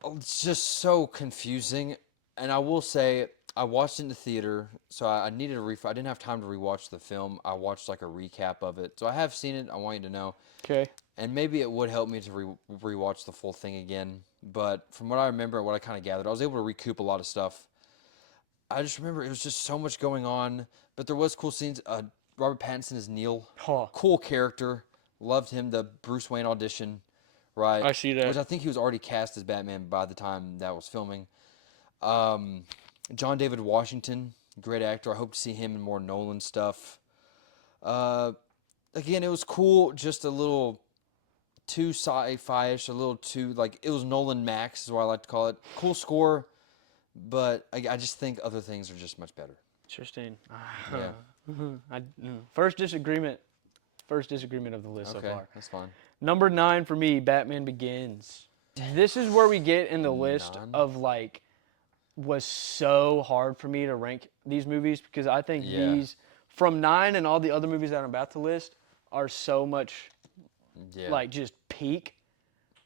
It's just so confusing. And I will say, I watched it in the theater, so I needed a I didn't have time to rewatch the film. I watched like a recap of it. So I have seen it. I want you to know. Okay. And maybe it would help me to rewatch the full thing again. But from what I remember and what I kind of gathered, I was able to recoup a lot of stuff. I just remember it was just so much going on. But there was cool scenes. Robert Pattinson as Neil. Huh. Cool character. Loved him. The Bruce Wayne audition. Right. I see that. Which I think he was already cast as Batman by the time that was filming. John David Washington, great actor. I hope to see him in more Nolan stuff. Uh, Again, it was cool. Just a little too sci-fi-ish, a little too like it was Nolan Max is what I like to call it. Cool score, but I just think other things are just much better. Interesting. Yeah. First disagreement. First disagreement of the list so Okay, far. that's fine. Number 9 for me, Batman Begins. This is where we get in the list None? of like was so hard for me to rank these movies because I think Yeah. these from 9 and all the other movies that I'm about to list are so much Yeah. like just peak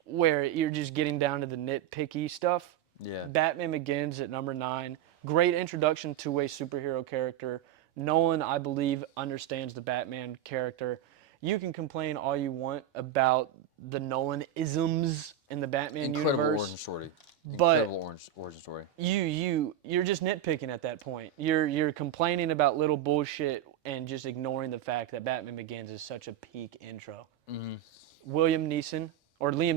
where you're just getting down to the nitpicky stuff. Yeah. Batman Begins at number 9. Great introduction to a superhero character. Nolan, I believe, understands the Batman character. You can complain all you want about the Nolan isms in the Batman Incredible universe. origin story. But Incredible origin story. you're just nitpicking at that point. You're complaining about little bullshit and just ignoring the fact that Batman Begins is such a peak intro. Mm-hmm. Liam Neeson, Liam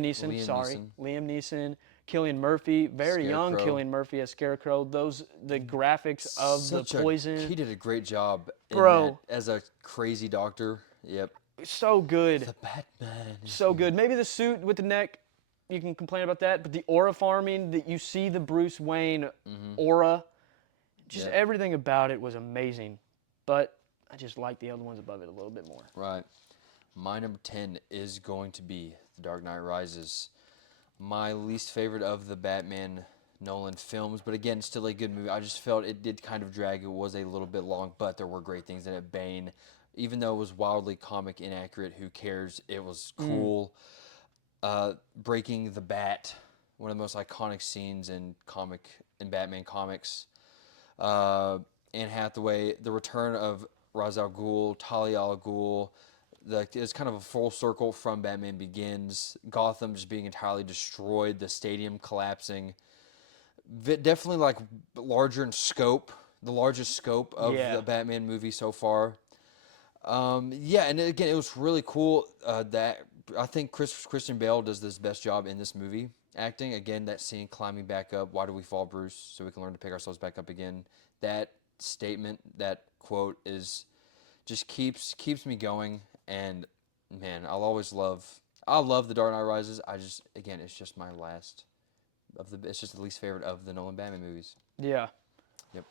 Neeson, Cillian Murphy, very young Scarecrow. Cillian Murphy as Scarecrow. The graphics of Such the poison, he did a great job in Bro. that as a crazy doctor. Yep. so good, The Batman. so good. Maybe the suit with the neck, you can complain about that, but the aura farming that you see the Bruce Wayne aura, just Yep. everything about it was amazing. But I just like the other ones above it a little bit more. Right. My number 10 is going to be The Dark Knight Rises. My least favorite of the Batman Nolan films, but again, still a good movie. I just felt it did kind of drag. It was a little bit long, but there were great things in it. Bane, even though it was wildly comic inaccurate, who cares? It was cool. Breaking the Bat, one of the most iconic scenes in Batman comics. Anne Hathaway, the return of Ra's al Ghul, Talia al Ghul. It's kind of a full circle from Batman Begins. Gotham just being entirely destroyed, the stadium collapsing. Definitely like larger in scope, the largest scope of Yeah. the Batman movie so far. Yeah, and again, it was really cool that I think Christian Bale does this best job in this movie acting. Again, that scene climbing back up. Why do we fall, Bruce? So we can learn to pick ourselves back up again. That statement, that quote is just keeps me going. And man, I love The Dark Knight Rises. It's just my last it's just the least favorite of the Nolan Batman movies. Yeah. Yep.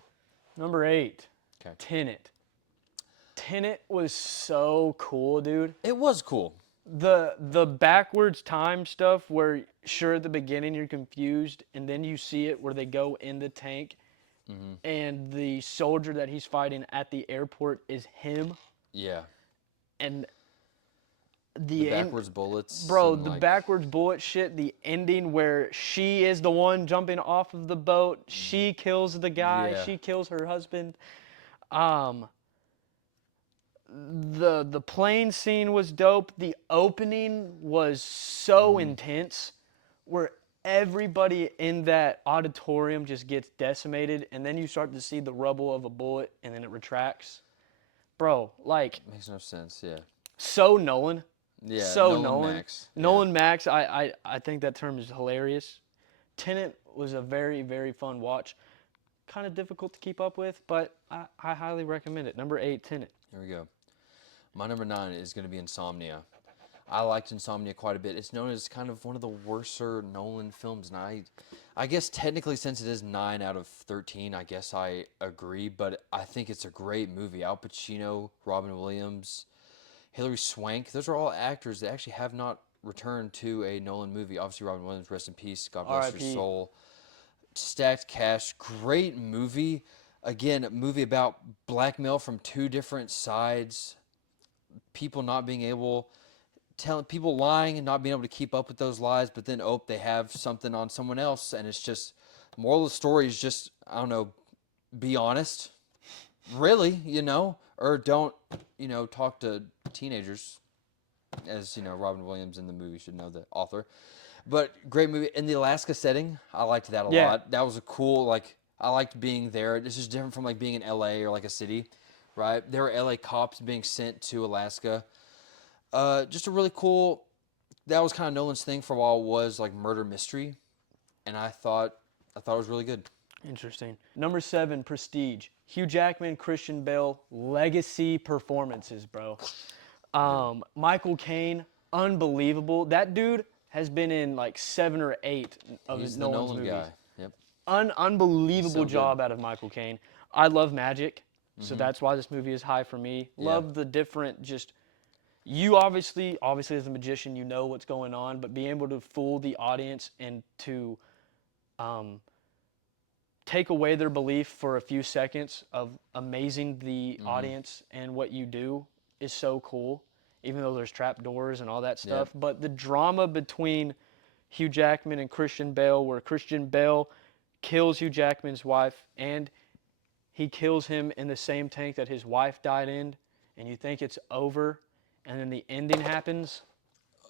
Number 8, Okay. Tenet. Tenet was so cool, dude. It was cool. The backwards time stuff where sure at the beginning you're confused and then you see it where they go in the tank and the soldier that he's fighting at the airport is him Yeah. and The backwards bullets. bro, and, the like, backwards bullet shit, the ending where she is the one jumping off of the boat, she kills the guy, Yeah. she kills her husband. The plane scene was dope. The opening was so intense where everybody in that auditorium just gets decimated and then you start to see the rubble of a bullet and then it retracts. Bro, like Makes no sense. Yeah. so Nolan. Yeah. So Nolan. Max. Nolan Max, I think that term is hilarious. Tenet was a very, very fun watch. Kind of difficult to keep up with, but I highly recommend it. Number 8, Tenet. Here we go. My number 9 is going to be Insomnia. I liked Insomnia quite a bit. It's known as kind of one of the worser Nolan films, and I guess technically since it is 9 out of 13, I guess I agree, but I think it's a great movie. Al Pacino, Robin Williams, Hilary Swank, those are all actors that actually have not returned to a Nolan movie. Obviously, Robin Williams, rest in peace. God bless your R.I.P.. soul. Stacked cast, great movie. Again, a movie about blackmail from two different sides. People not being able telling people lying and not being able to keep up with those lies, but then they have something on someone else, and it's just moral of the story is just I don't know, be honest, really, or don't talk to teenagers, as Robin Williams in the movie should know, the author. But great movie in the Alaska setting. I liked that a Yeah. lot. That was a cool I liked being there. This is different from like being in LA or like a city, right? There were LA cops being sent to Alaska. Just a really cool. That was kind of Nolan's thing for a while, was like murder mystery, and I thought it was really good. Interesting. Number 7, Prestige. Hugh Jackman, Christian Bale, legacy performances, bro. Michael Caine, unbelievable. That dude has been in like 7 or 8 of He's the Nolan's Nolan movies. guy. Yep. Unbelievable so good. job out of Michael Caine. I love magic, so Mm-hmm. that's why this movie is high for me. Yeah. Love the different you obviously as a magician, you know what's going on, but being able to fool the audience and to take away their belief for a few seconds of amazing the audience and what you do is so cool, even though there's trap doors and all that stuff. Yep. But the drama between Hugh Jackman and Christian Bale, where Christian Bale kills Hugh Jackman's wife and he kills him in the same tank that his wife died in, and you think it's over, and then the ending happens.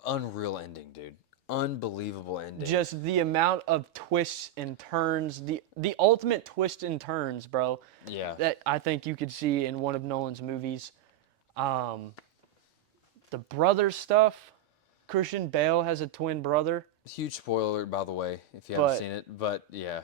Unreal ending, dude. Unbelievable ending. Just the amount of twists and turns, the ultimate twists and turns, bro. Yeah. That I think you could see in one of Nolan's movies. The brother stuff. Christian Bale has a twin brother. Huge spoiler alert, by the way, if you But- haven't seen it. But yeah.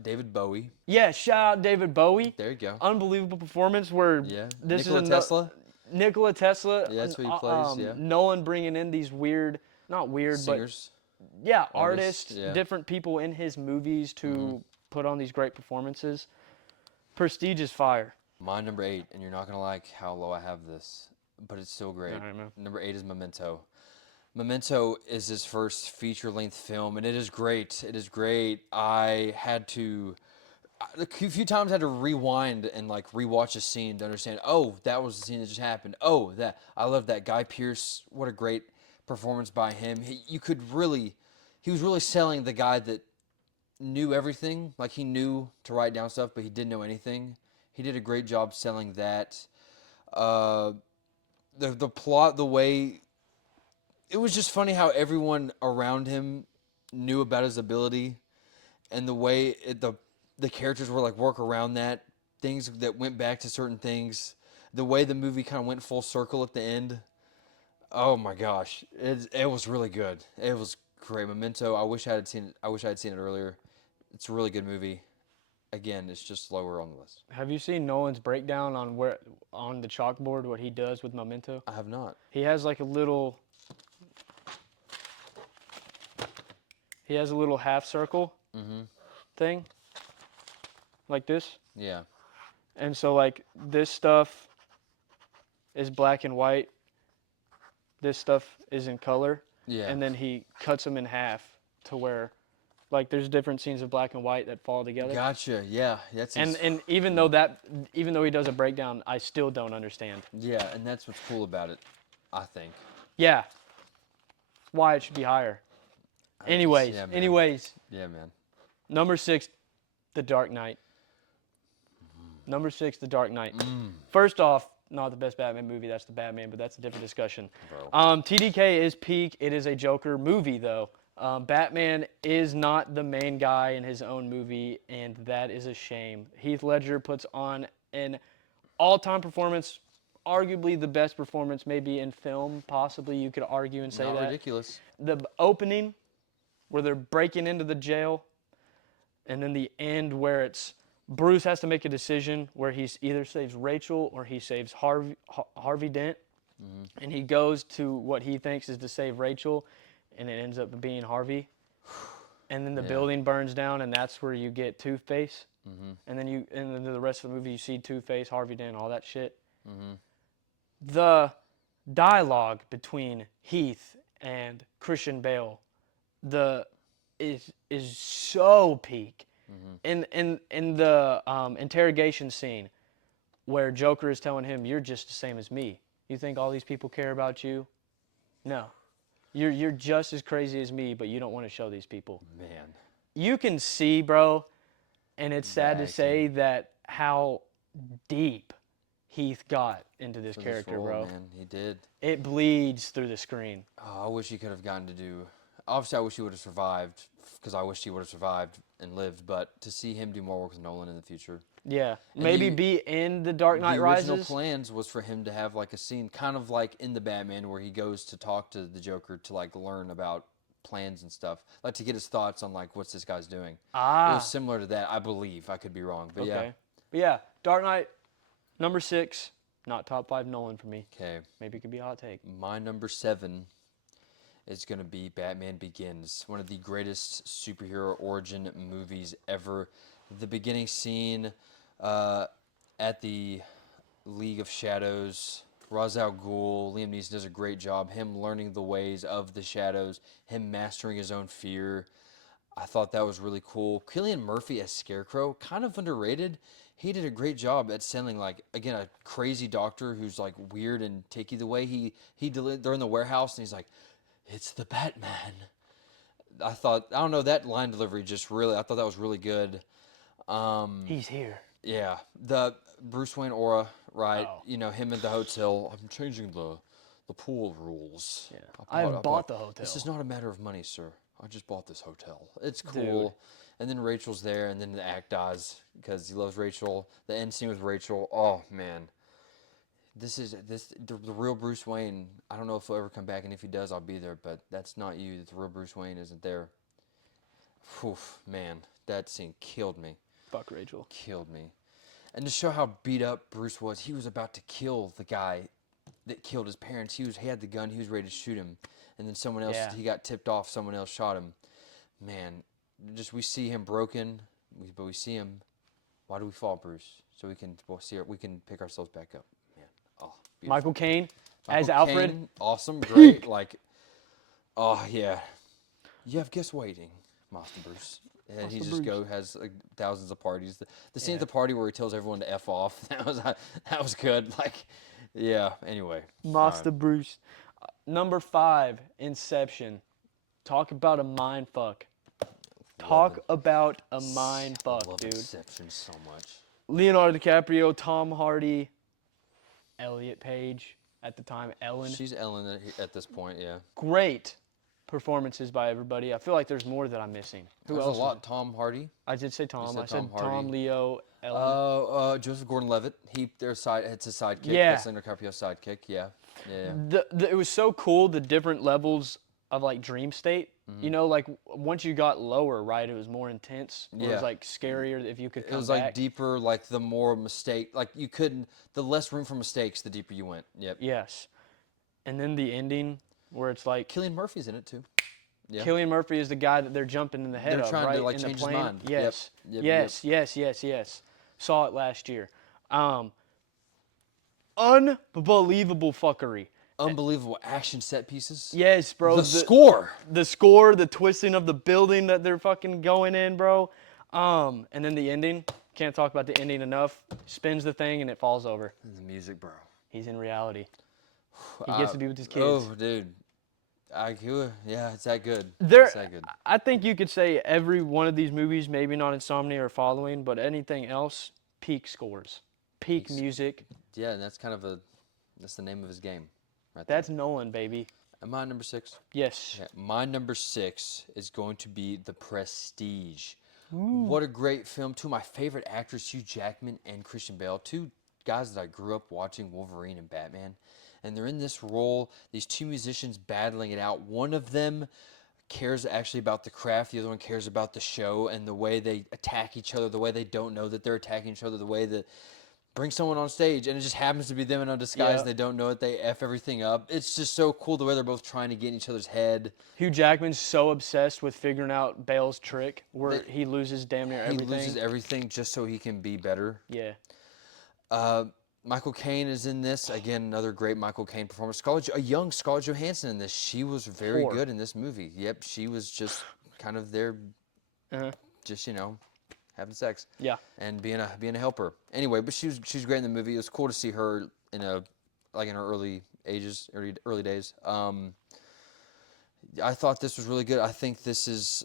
David Bowie. Yeah, shout out David Bowie. There you go. Unbelievable performance where Yeah. this Nikola is Tesla. Nikola Tesla. Yeah, that's who he plays, yeah. Nolan bringing in these weird, not weird, Singers. but yeah, Artists, artists, yeah. different people in his movies to put on these great performances. Prestige is fire. My number 8, and you're not gonna like how low I have this, but it's still great. All right, man. Number 8 is Memento. Memento is his first feature-length film, and it is great. It is great. A few times I had to rewind and like rewatch a scene to understand. Oh, that was the scene that just happened. Oh, that I love that. Guy Pearce. What a great performance by him. He was really selling the guy that knew everything. Like he knew to write down stuff, but he didn't know anything. He did a great job selling that. The plot, the way. It was just funny how everyone around him knew about his ability, and the way the characters were like work around that, things that went back to certain things, the way the movie kind of went full circle at the end. Oh my gosh, it was really good. It was great. Memento. I wish I had seen it earlier. It's a really good movie. Again, it's just lower on the list. Have you seen Nolan's breakdown on the chalkboard what he does with Memento? I have not. He has like a little half circle thing like this. Yeah. And so like this stuff is black and white. This stuff is in color. Yeah. And then he cuts them in half to where like there's different scenes of black and white that fall together. Gotcha. Yeah. And even though he does a breakdown, I still don't understand. Yeah, and that's what's cool about it, I think. Yeah. Why it should be higher. Anyways, yeah, man. Yeah, man. Number 6, The Dark Knight. Number 6, The Dark Knight. First off, not the best Batman movie. That's the Batman, but that's a different discussion. TDK is peak. It is a Joker movie, though. Batman is not the main guy in his own movie, and that is a shame. Heath Ledger puts on an all-time performance, arguably the best performance maybe in film. Possibly you could argue and say Not that. ridiculous. The opening where they're breaking into the jail, and then the end where it's Bruce has to make a decision where he either saves Rachel or he saves Harvey Dent, and he goes to what he thinks is to save Rachel, and it ends up being Harvey. And then the building burns down, and that's where you get Two-Face. And then the rest of the movie you see Two-Face, Harvey Dent, all that shit. The dialogue between Heath and Christian Bale is so peak. In the interrogation scene where Joker is telling him, "You're just the same as me. You think all these people care about you? No. You're just as crazy as me, but you don't want to show these people. Man. You can see, bro, and it's sad to acting. say that how deep Heath got into this For this character, role, bro. man, he did. It bleeds through the screen. Oh, I wish he could have gotten to do. Obviously, I wish he would have survived because I wish he would have survived and lived. But to see him do more work with Nolan in the future, Yeah. And Maybe the- be in The Dark Knight the original Rises. plans was for him to have like a scene, kind of like in the Batman, where he goes to talk to the Joker to like learn about plans and stuff, like to get his thoughts on like what's this guy's doing. It Ah. was similar to that, I believe. I could be wrong, but yeah. Okay. But yeah, Dark Knight, number 6. Not top 5 Nolan for me. Okay, Maybe it could be a hot take. my number 7 is going to be Batman Begins, one of the greatest superhero origin movies ever. The beginning scene at the League of Shadows, Ra's al Ghul, Liam Neeson does a great job. Him learning the ways of the shadows, him mastering his own fear. I thought that was really cool. Cillian Murphy as Scarecrow, kind of underrated. He did a great job at selling, like, again, a crazy doctor who's like weird and takey. The way they're in the warehouse and he's like, "It's the Batman." I don't know, that line delivery I thought that was really good. He's here. Yeah, the Bruce Wayne aura, right? Oh. You know, him at the hotel. I'm changing the pool rules. Yeah. I bought the hotel. This is not a matter of money, sir. I just bought this hotel. It's Dude. cool. And then Rachel's there, and then the act dies because he loves Rachel. The end scene with Rachel. Oh man, the real Bruce Wayne. I don't know if he'll ever come back, and if he does, I'll be there. But that's not you. The real Bruce Wayne isn't there. Oof, man, that scene killed me. Fuck Rachel. Killed me. And to show how beat up Bruce was, he was about to kill the guy that killed his parents. He had the gun. He was ready to shoot him, and then someone else. Yeah. He got tipped off. Someone else shot him. Man, we see him broken, but we see him. Why do we fall, Bruce? So we can we can pick ourselves back up. Man, oh, beautiful. Michael Caine as Michael Alfred. Caine, awesome, great. Like, oh yeah, you have guests waiting, Master Bruce. And he just has like, thousands of parties. The scene at the party where he tells everyone to F off, that was good. Like, yeah, anyway. Master Bruce. Number 5, Inception. Talk about a mind fuck. Talk about a mind fuck, love dude. Inception so much. Leonardo DiCaprio, Tom Hardy, Elliot Page at the time, Ellen. She's Ellen at this point, yeah. Great performances by everybody. I feel like there's more that I'm missing. Who There's else? a lot. Tom Hardy. I did say Tom. said I said Tom Hardy. Tom, Leo, Ellen. Joseph Gordon-Levitt. It's his sidekick. Yeah. That's Leonardo DiCaprio's sidekick. Yeah. It was so cool, the different levels of like dream state. You know, like once you got lower, right, it was more intense. It Yeah. was like scarier if you could come It was back. like deeper, like the more the less room for mistakes, the deeper you went. Yep. Yes. And then the ending where it's like Cillian Murphy's in it too. Yeah. Cillian Murphy is the guy that they're jumping in the head They're of, trying right? to, like, in change the his plane. mind. Yes. Yep, Yes. Saw it last year. Unbelievable fuckery. Unbelievable action set pieces. Yes, bro. The score. The score, the twisting of the building that they're fucking going in, bro. And then the ending. Can't talk about the ending enough. Spins the thing and it falls over. The music, bro. He's in reality. He gets to be with his kids. Oh, dude. It's that good. There, It's that good. I think you could say every one of these movies, maybe not Insomnia or Following, but anything else, peak scores, peak music. Yeah, and that's the name of his game. Right there. That's Nolan, baby. Am I number 6? Yes. Okay, my number 6 is going to be The Prestige. What a great film. Two of my favorite actors, Hugh Jackman and Christian Bale. Two guys that I grew up watching, Wolverine and Batman. And they're in this role, these two musicians battling it out. One of them cares actually about the craft. The other one cares about the show and the way they attack each other, the way they don't know that they're attacking each other, the way that bring someone on stage and it just happens to be them in a disguise. Yeah. They don't know it. They F everything up. It's just so cool the way they're both trying to get in each other's head. Hugh Jackman's so obsessed with figuring out Bale's trick where he loses damn near everything. He loses everything just so he can be better. Yeah. Michael Caine is in this. Again, another great Michael Caine performance. A young Scarlett Johansson in this. She was very good in this movie. Yep, she was just kind of there, just, having sex. Yeah. And being a helper. Anyway, but she was great in the movie. It was cool to see her in her early days. I thought this was really good. I think this is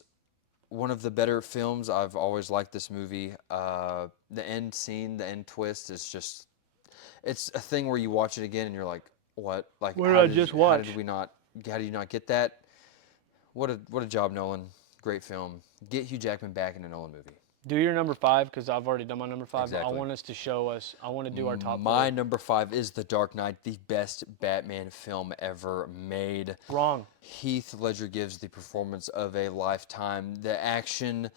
one of the better films. I've always liked this movie. The end scene, the end twist is just, it's a thing where you watch it again and you're like, what? Like, What did I just how watch? did you not get that? What a job, Nolan. Great film. Get Hugh Jackman back in a Nolan movie. Do your number 5 because I've already done my number 5. But I Exactly. want us to show us. I want to do our top My 4. number 5 is The Dark Knight, the best Batman film ever made. Wrong. Heath Ledger gives the performance of a lifetime. The action,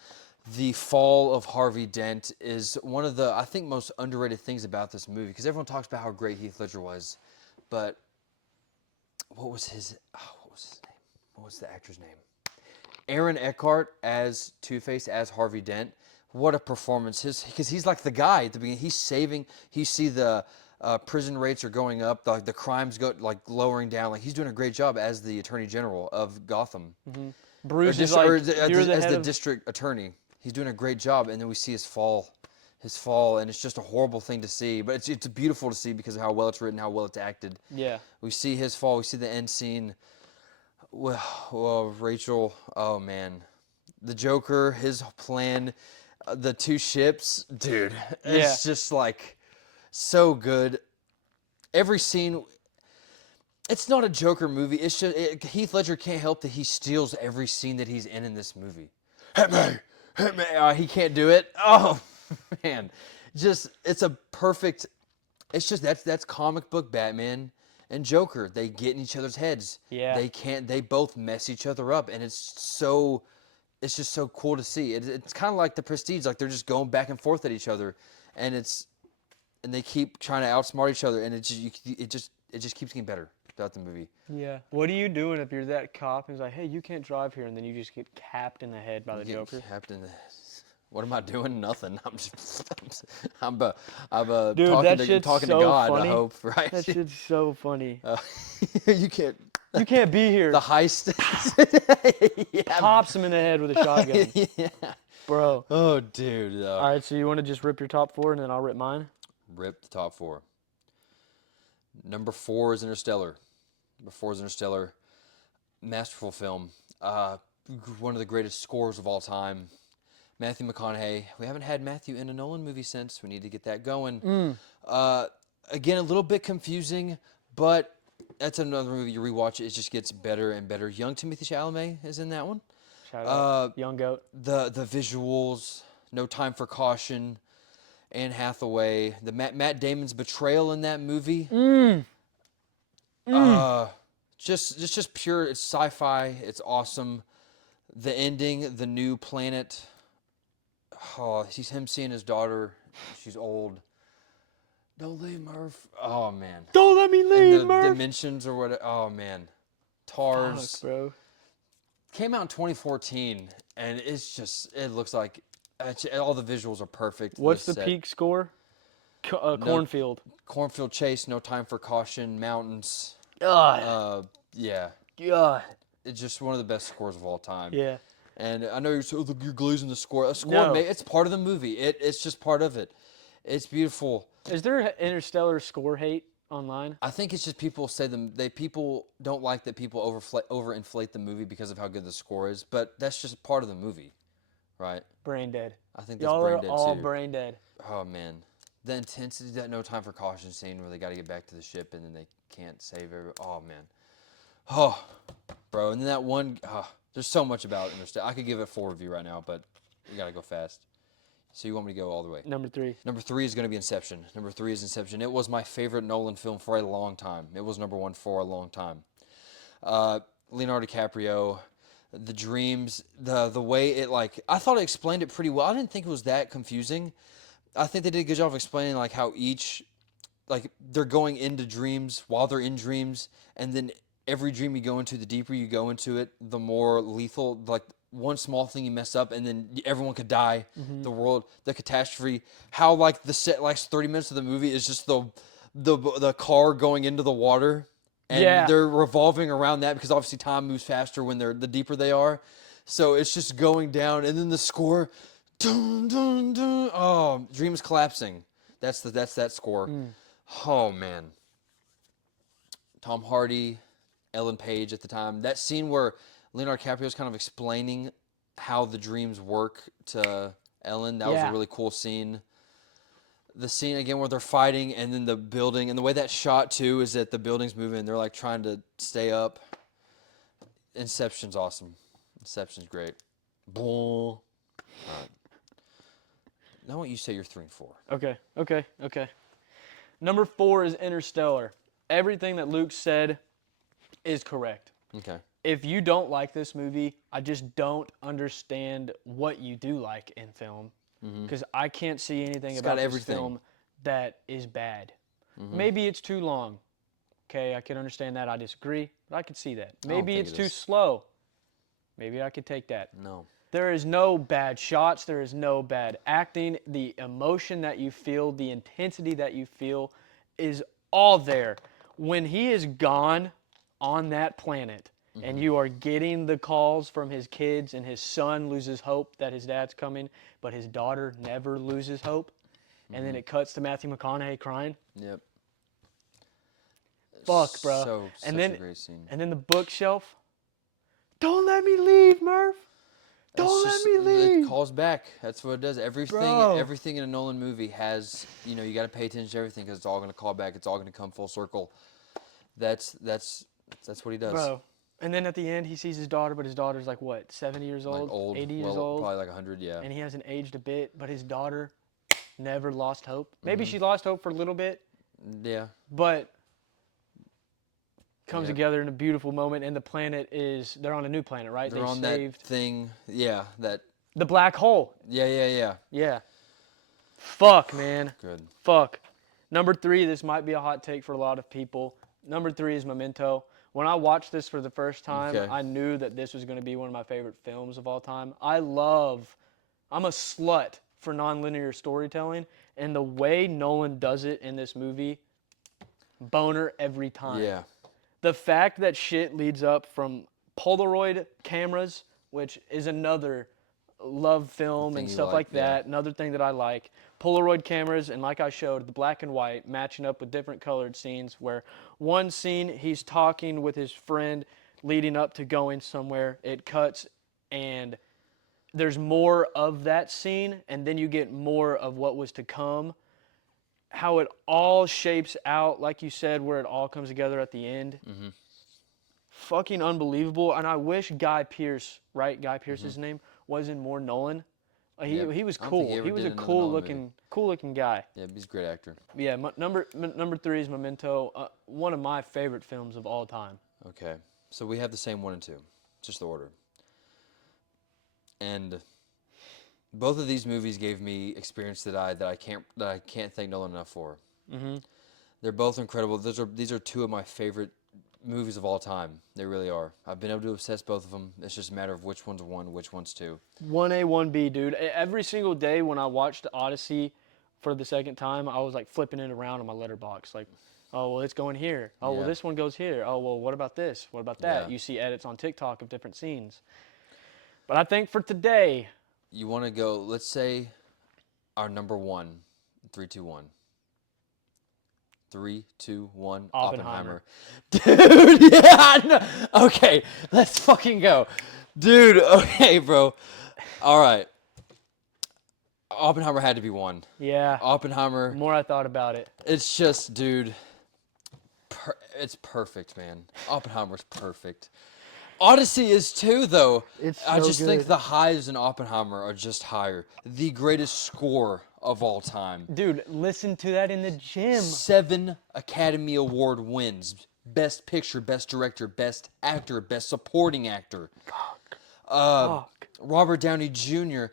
the fall of Harvey Dent is one of the, I think, most underrated things about this movie, because everyone talks about how great Heath Ledger was, but what was his name? What was the actor's name? Aaron Eckhart as Two-Face, as Harvey Dent. What a performance! Because he's like the guy at the beginning. He's saving. You see the prison rates are going up. The crimes go like lowering down. Like he's doing a great job as the Attorney General of Gotham. Bruce is like, as you're the head the of... district attorney. He's doing a great job, and then we see his fall, and it's just a horrible thing to see. But it's beautiful to see because of how well it's written, how well it's acted. Yeah. We see his fall. We see the end scene. Well, Rachel. Oh man, the Joker. His plan. The two ships, dude. It's just like so good. Every scene. It's not a Joker movie. It's just Heath Ledger can't help that he steals every scene that he's in this movie. Hit me, hit me. He can't do it. Oh man, it's a perfect. It's just that's comic book Batman and Joker. They get in each other's heads. Yeah. They both mess each other up, and it's just so cool to see. It's kind of like The Prestige, like they're just going back and forth at each other, and they keep trying to outsmart each other, and it just keeps getting better throughout the movie. Yeah. What are you doing if you're that cop and he's like, hey, you can't drive here, and then you just get capped in the head by the Joker? What am I doing? Nothing. I'm Dude, talking to God. funny. I hope, right? That shit's so funny. You can't. You can't be here. The heist. Yeah. Pops him in the head with a shotgun. Yeah. Bro. Oh, dude. All right, so you want to just rip your top 4 and then I'll rip mine? Rip the top 4. Number 4 is Interstellar. Masterful film. One of the greatest scores of all time. Matthew McConaughey. We haven't had Matthew in a Nolan movie since. We need to get that going. Again, a little bit confusing, but that's another movie you rewatch it just gets better and better. Young Timothée Chalamet is in that one. Shout out, Young Goat. The visuals, No Time for Caution, Anne Hathaway, the Matt Damon's betrayal in that movie. Just pure. It's sci-fi. It's awesome. The ending, the new planet. Oh, he's him seeing his daughter. She's old. Don't leave Murph. Oh man. Don't let me leave, the Murph. dimensions or what? Oh man. TARS. Fuck, bro. Came out in 2014, and it looks like all the visuals are perfect. What's the peak score? Cornfield. Cornfield Chase, No Time for Caution, Mountains. God. Yeah. God. It's just one of the best scores of all time. Yeah. And I know you're glazing the score. A score, No. it's part of the movie. It's just part of it. It's beautiful. Is there Interstellar score hate online? I think it's just people say people don't like that people overinflate the movie because of how good the score is, but that's just part of the movie, right? Brain dead. I think that's Y'all brain are dead all too. brain dead. Oh man, the intensity, that No Time for Caution scene where they got to get back to the ship and then they can't save everyone. Oh man, oh, bro, and then that one. There's so much about Interstellar. I could give it a 4 review right now, but we gotta go fast. So you want me to go all the way? Number 3. Number 3 is going to be Inception. It was my favorite Nolan film for a long time. It was number 1 for a long time. Leonardo DiCaprio, the dreams, the way it I thought it explained it pretty well. I didn't think it was that confusing. I think they did a good job of explaining how each, they're going into dreams while they're in dreams, and then every dream you go into, the deeper you go into it, the more lethal. One small thing you mess up, and then everyone could die. Mm-hmm. The world, the catastrophe. How the set 30 minutes of the movie is just the car going into the water, and they're revolving around that because obviously time moves faster when the deeper they are. So it's just going down, and then the score, dun, dun, dun, oh, dreams collapsing. That's that score. Oh man. Tom Hardy, Ellen Page at the time. That scene where Leonardo DiCaprio is kind of explaining how the dreams work to Ellen, that was a Yeah. really cool scene. The scene again where they're fighting and then the building, and the way that's shot too is that the building's moving and they're like trying to stay up. Inception's awesome. Inception's great. Boom. Alright. Now I want you to say your 3 and 4. Okay. Number 4 is Interstellar. Everything that Luke said is correct. Okay. If you don't like this movie, I just don't understand what you do like in film. Because I can't see anything got about this everything. film that is bad. Mm-hmm. Maybe it's too long. Okay, I can understand that. I disagree, but I can see that. Maybe think it's it too is. slow. Maybe I could take that. No. There is no bad shots. There is no bad acting. The emotion that you feel, the intensity that you feel is all there. When he is gone on that planet and you are getting the calls from his kids and his son loses hope that his dad's coming, but his daughter never loses hope, and then it cuts to Matthew McConaughey crying. Yep. Fuck, bro. Such and then, a great scene. And then the bookshelf. Don't let me leave, Murph. Don't let me leave. It calls back. That's what it does. Bro. Everything in a Nolan movie has, you got to pay attention to everything because it's all going to call back. It's all going to come full circle. That's what he does. Bro. And then at the end, he sees his daughter, but his daughter's like, what, 70 years Like old? old, 80 years well, old? probably like 100, yeah. And he hasn't aged a bit, but his daughter never lost hope. Maybe she lost hope for a little bit, Yeah. but comes Yep. together in a beautiful moment, and the planet they're on a new planet, right? They're They on saved that thing. Yeah, the black hole. yeah. Yeah. Fuck, man. Good. Fuck. Number 3, this might be a hot take for a lot of people. Number 3 is Memento. When I watched this for the first time, Okay. I knew that this was going to be one of my favorite films of all time. I'm a slut for nonlinear storytelling, and the way Nolan does it in this movie, boner every time. Yeah. The fact that shit leads up from Polaroid cameras, which is another love film Thing and you stuff like, like that, another thing that I like. Polaroid cameras, and like I showed, the black and white matching up with different colored scenes where one scene he's talking with his friend leading up to going somewhere, it cuts and there's more of that scene, and then you get more of what was to come. How it all shapes out, like you said, where it all comes together at the end. Mm-hmm. Fucking unbelievable. And I wish Guy Pearce, right? Guy Pearce is his name, was in more Nolan. He Yep. was I don't think he cool. ever He was did a another cool Nolan looking guy. Yeah, he's a great actor. Yeah, number 3 is Memento. One of my favorite films of all time. Okay. So we have the same 1 and 2. Just the order. And both of these movies gave me experience that I can't thank Nolan enough for. Mm-hmm. They're both incredible. These are 2 of my favorite movies of all time. They really are. I've been able to obsess both of them. It's just a matter of which one's 1, which one's 2. 1A, 1B, dude. Every single day when I watched Odyssey for the second time, I was like flipping it around on my letterbox. Like, oh, well, it's going here. Oh, well, Yeah. this one goes here. Oh, well, what about this? What about that? Yeah. You see edits on TikTok of different scenes. But I think for today, You want to go? Let's say our number 1. 3, 2, 1. 3, 2, 1. Oppenheimer. Dude, yeah. I know. Okay, let's fucking go, dude. Okay, bro. All right. Oppenheimer had to be 1. yeah, Oppenheimer. the more I thought about it. It's just, dude. It's perfect, man. Oppenheimer's perfect. Odyssey is too, though. It's I so just think good. the highs in Oppenheimer are just higher. The greatest score of all time. Dude, listen to that in the gym. 7 Academy Award wins. Best Picture, Best Director, Best Actor, Best Supporting Actor. Fuck. Robert Downey Jr.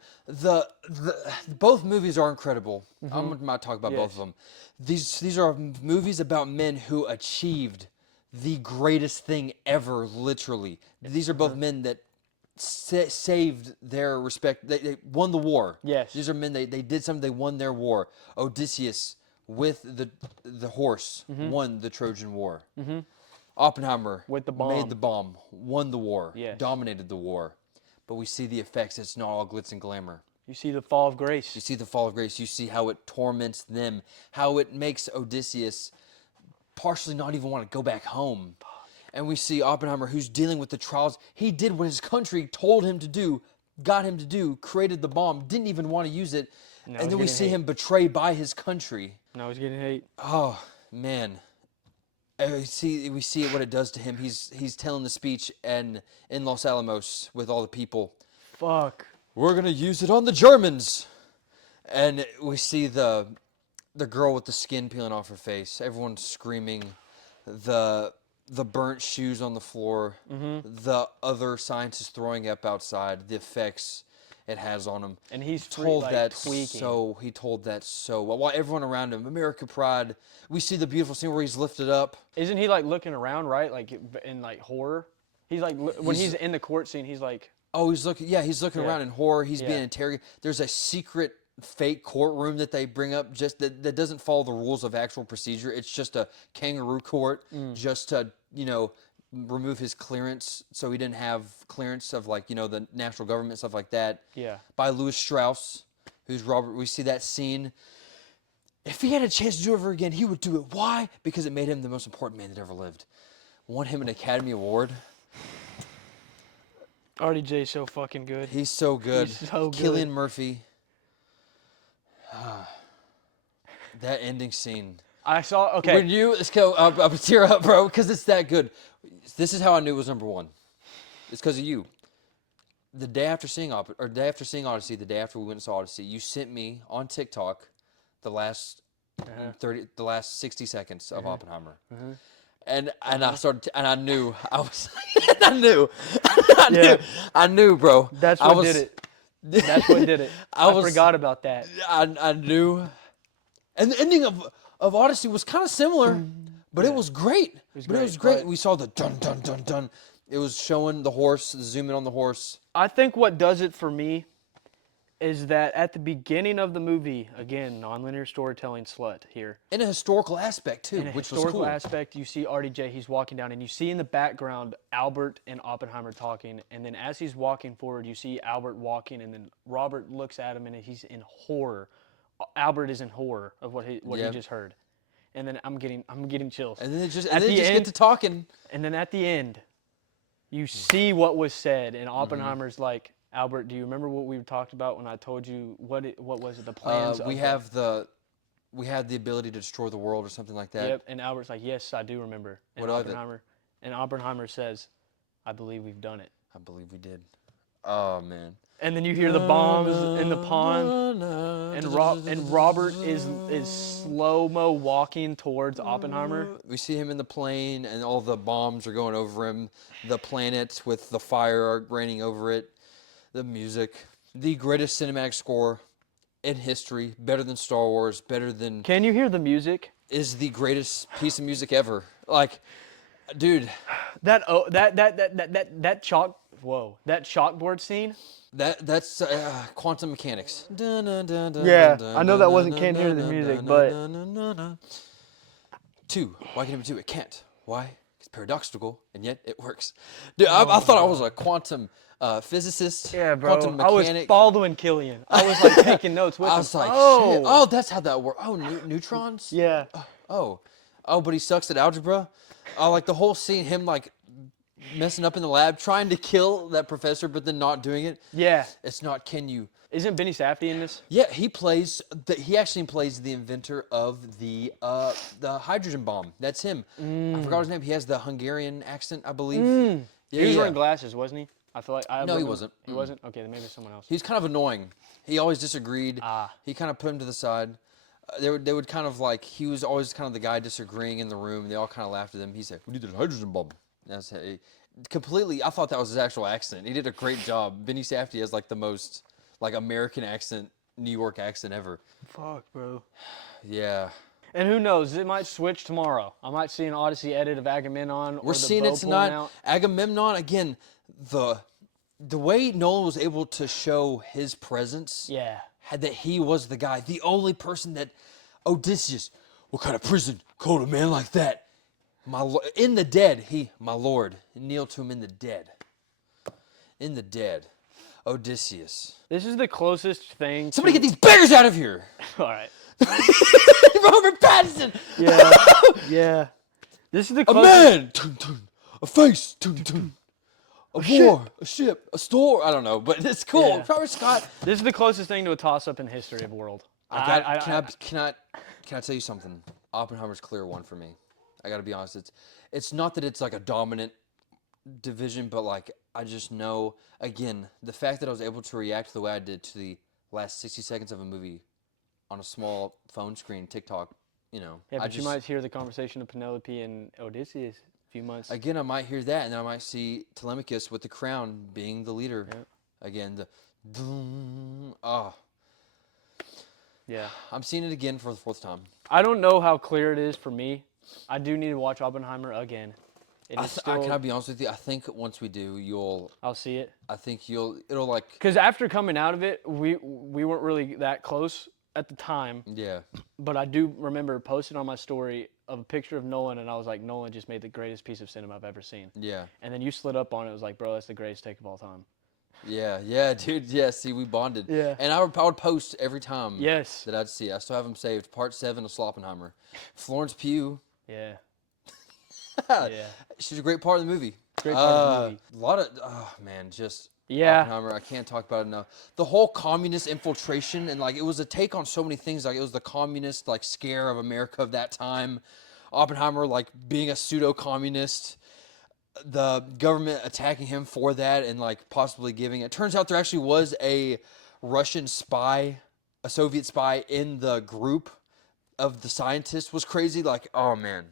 Both movies are incredible. I'm about to talk about both of them. These are movies about men who achieved the greatest thing ever, literally. These are both men that saved their respect. They won the war. Yes. These are men, they did something, they won their war. Odysseus, with the horse, won the Trojan War. Oppenheimer, With the bomb. made the bomb, won the war, Yes. dominated the war. But we see the effects. It's not all glitz and glamour. You see the fall of grace. You see the fall of grace. You see how it torments them, how it makes Odysseus partially not even want to go back home. And we see Oppenheimer, who's dealing with the trials. He did what his country told him to do, got him to do, created the bomb, didn't even want to use it. And then we see him betrayed by his country. Now he's getting hate. Oh, man. We see what it does to him. He's telling the speech in Los Alamos with all the people. Fuck. We're going to use it on the Germans. And we see the girl with the skin peeling off her face. Everyone's screaming. The burnt shoes on the floor. The other scientists throwing up outside. The effects it has on him. And he's told that tweaking. He told that so well. While everyone around him, America Pride. We see the beautiful scene where he's lifted up. Isn't he like looking around, right? Like in like horror. He's like when he's in the court scene, he's like. Oh, he's looking. Yeah, he's looking around in horror. He's being interrogated. There's a secret fake courtroom that they bring up just that doesn't follow the rules of actual procedure. It's just a kangaroo court, just to remove his clearance, so he didn't have clearance of the national government, stuff like that. Yeah. By Louis Strauss, who's Robert. We see that scene. If he had a chance to do it over again, he would do it. Why? Because it made him the most important man that ever lived. Won him an Academy Award. RDJ's so fucking good. He's so good. He's so good. Cillian Murphy. That ending scene. I saw. Okay. When let's go. I'm tear up, bro, because it's that good. This is how I knew it was number one. It's because of you. The day after seeing Odyssey, the day after we went and saw Odyssey, you sent me on TikTok the last 60 seconds of Oppenheimer. And I started, and I knew, I knew, bro. That's what did it. That's what did it. I forgot about that. I knew. And the ending of Odyssey was kind of similar, but it was great. It was great. We saw the dun, dun, dun, dun. It was showing the horse, zooming on the horse. I think what does it for me is that at the beginning of the movie, again, nonlinear storytelling slut here. In a historical aspect, too, which was cool. In a historical aspect, you see RDJ, he's walking down, and you see in the background Albert and Oppenheimer talking, and then as he's walking forward, you see Albert walking, and then Robert looks at him, and he's in horror. Albert is in horror of what he just heard. And then I'm getting chills. And then they just get to talking. And then at the end, you see what was said, and Oppenheimer's like, Albert, do you remember what we talked about when I told you what was it? The plans. We have the ability to destroy the world or something like that. Yep. And Albert's like, yes, I do remember. And Oppenheimer says, I believe we've done it. I believe we did. Oh man. And then you hear the bombs in the pond, and Robert is slow-mo walking towards Oppenheimer. We see him in the plane, and all the bombs are going over him. The planet with the fire raining over it. The music. The greatest cinematic score in history. Better than Star Wars. Better than... Can you hear the music? Is the greatest piece of music ever. Like, dude. That chalkboard scene... That's quantum mechanics. Yeah, I know that wasn't Can't Hear the Music, but... 2. Why can't it be 2? It can't. Why? It's paradoxical, and yet it works. Dude, I thought I was a quantum physicist. Yeah, bro. Quantum mechanic. I was following Killian. I was like taking notes with him. I was like, shit. Oh, that's how that works. Oh, neutrons? Yeah. Oh, but he sucks at algebra? Oh, like the whole scene, him like... messing up in the lab, trying to kill that professor, but then not doing it. Yeah. It's not, can you... Isn't Benny Safdie in this? Yeah, he actually plays the inventor of the hydrogen bomb. That's him. I forgot his name. He has the Hungarian accent, I believe. Yeah, he was wearing glasses, wasn't he? I feel like... No, he wasn't. He wasn't? Okay, then maybe it's someone else. He was kind of annoying. He always disagreed. He kind of put him to the side. They would kind of like... He was always kind of the guy disagreeing in the room. And they all kind of laughed at him. He said, we need a hydrogen bomb. That's completely. I thought that was his actual accent. He did a great job. Benny Safdie has like the most like American accent, New York accent ever. Fuck, bro. Yeah. And who knows? It might switch tomorrow. I might see an Odyssey edit of Agamemnon. We're seeing it tonight. Agamemnon again. The way Nolan was able to show his presence. Yeah. Had that he was the guy, the only person that Odysseus. What kind of prison called a man like that? In the dead, my lord, kneel to him in the dead. In the dead, Odysseus. This is the closest thing. Somebody get these bears out of here! All right. Robert Pattinson! Yeah, yeah. This is the A closest. man, dun, dun, a face, dun, dun, a war, a ship, a store. I don't know, but it's cool. Yeah. Robert Scott. This is the closest thing to a toss-up in the history of the world. Can I tell you something? Oppenheimer's clear one for me. I gotta be honest. It's not that it's like a dominant division, but like I just know again the fact that I was able to react the way I did to the last 60 seconds of a movie on a small phone screen, TikTok. You know, Yeah, I but just you might hear the conversation of Penelope and Odysseus a few months. again I might hear that, and then I might see Telemachus with the crown being the leader. Yep. Again, the oh, Yeah. I'm seeing it again for the fourth time. I don't know how clear it is for me. I do need to watch Oppenheimer again. Can I be honest with you? I think once we do, I'll see it. I think it'll like, Because after coming out of it, we weren't really that close at the time. yeah, But I do remember posting on my story of a picture of Nolan, and I was like, Nolan just made the greatest piece of cinema I've ever seen. yeah, And then you slid up on it. It was like, bro, that's the greatest take of all time. yeah, dude, yeah. See, we bonded. Yeah. And I would post every time. Yes. That I'd see. I still have them saved. Part 7 of Sloppenheimer. Florence Pugh. Yeah. Yeah. Yeah. She's a great part of the movie. Great part of the movie. A lot of, oh man, just Yeah. Oppenheimer. I can't talk about it enough. The whole communist infiltration, and like it was a take on so many things. Like it was the communist like scare of America of that time. Oppenheimer like being a pseudo-communist. The government attacking him for that and like possibly giving it. Turns out there actually was a Russian spy, a Soviet spy in the group of the scientists. Was crazy. Like, oh man.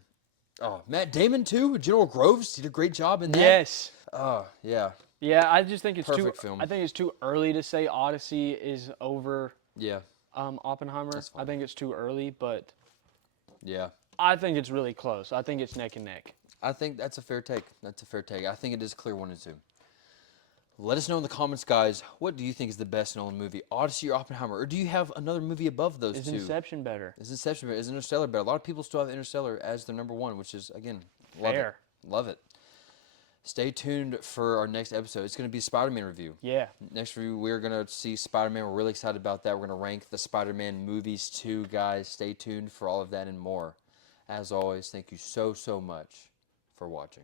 Oh, Matt Damon too. General Groves did a great job in that. Yes. Oh, yeah. Yeah, I just think it's Perfect too. film. I think it's too early to say Odyssey is over Yeah. Oppenheimer. That's fine. I think it's too early, but Yeah. I think it's really close. I think it's neck and neck. I think that's a fair take. I think it is clear 1 and 2. Let us know in the comments, guys. What do you think is the best Nolan movie? Odyssey or Oppenheimer? Or do you have another movie above those Is two? Inception better? Is Inception better? Is Interstellar better? A lot of people still have Interstellar as their number 1, which is, again, love Fair. it. Love it. Stay tuned for our next episode. It's going to be a Spider-Man review. Yeah. Next review, we're going to see Spider-Man. We're really excited about that. We're going to rank the Spider-Man movies too, guys. Stay tuned for all of that and more. As always, thank you so much for watching.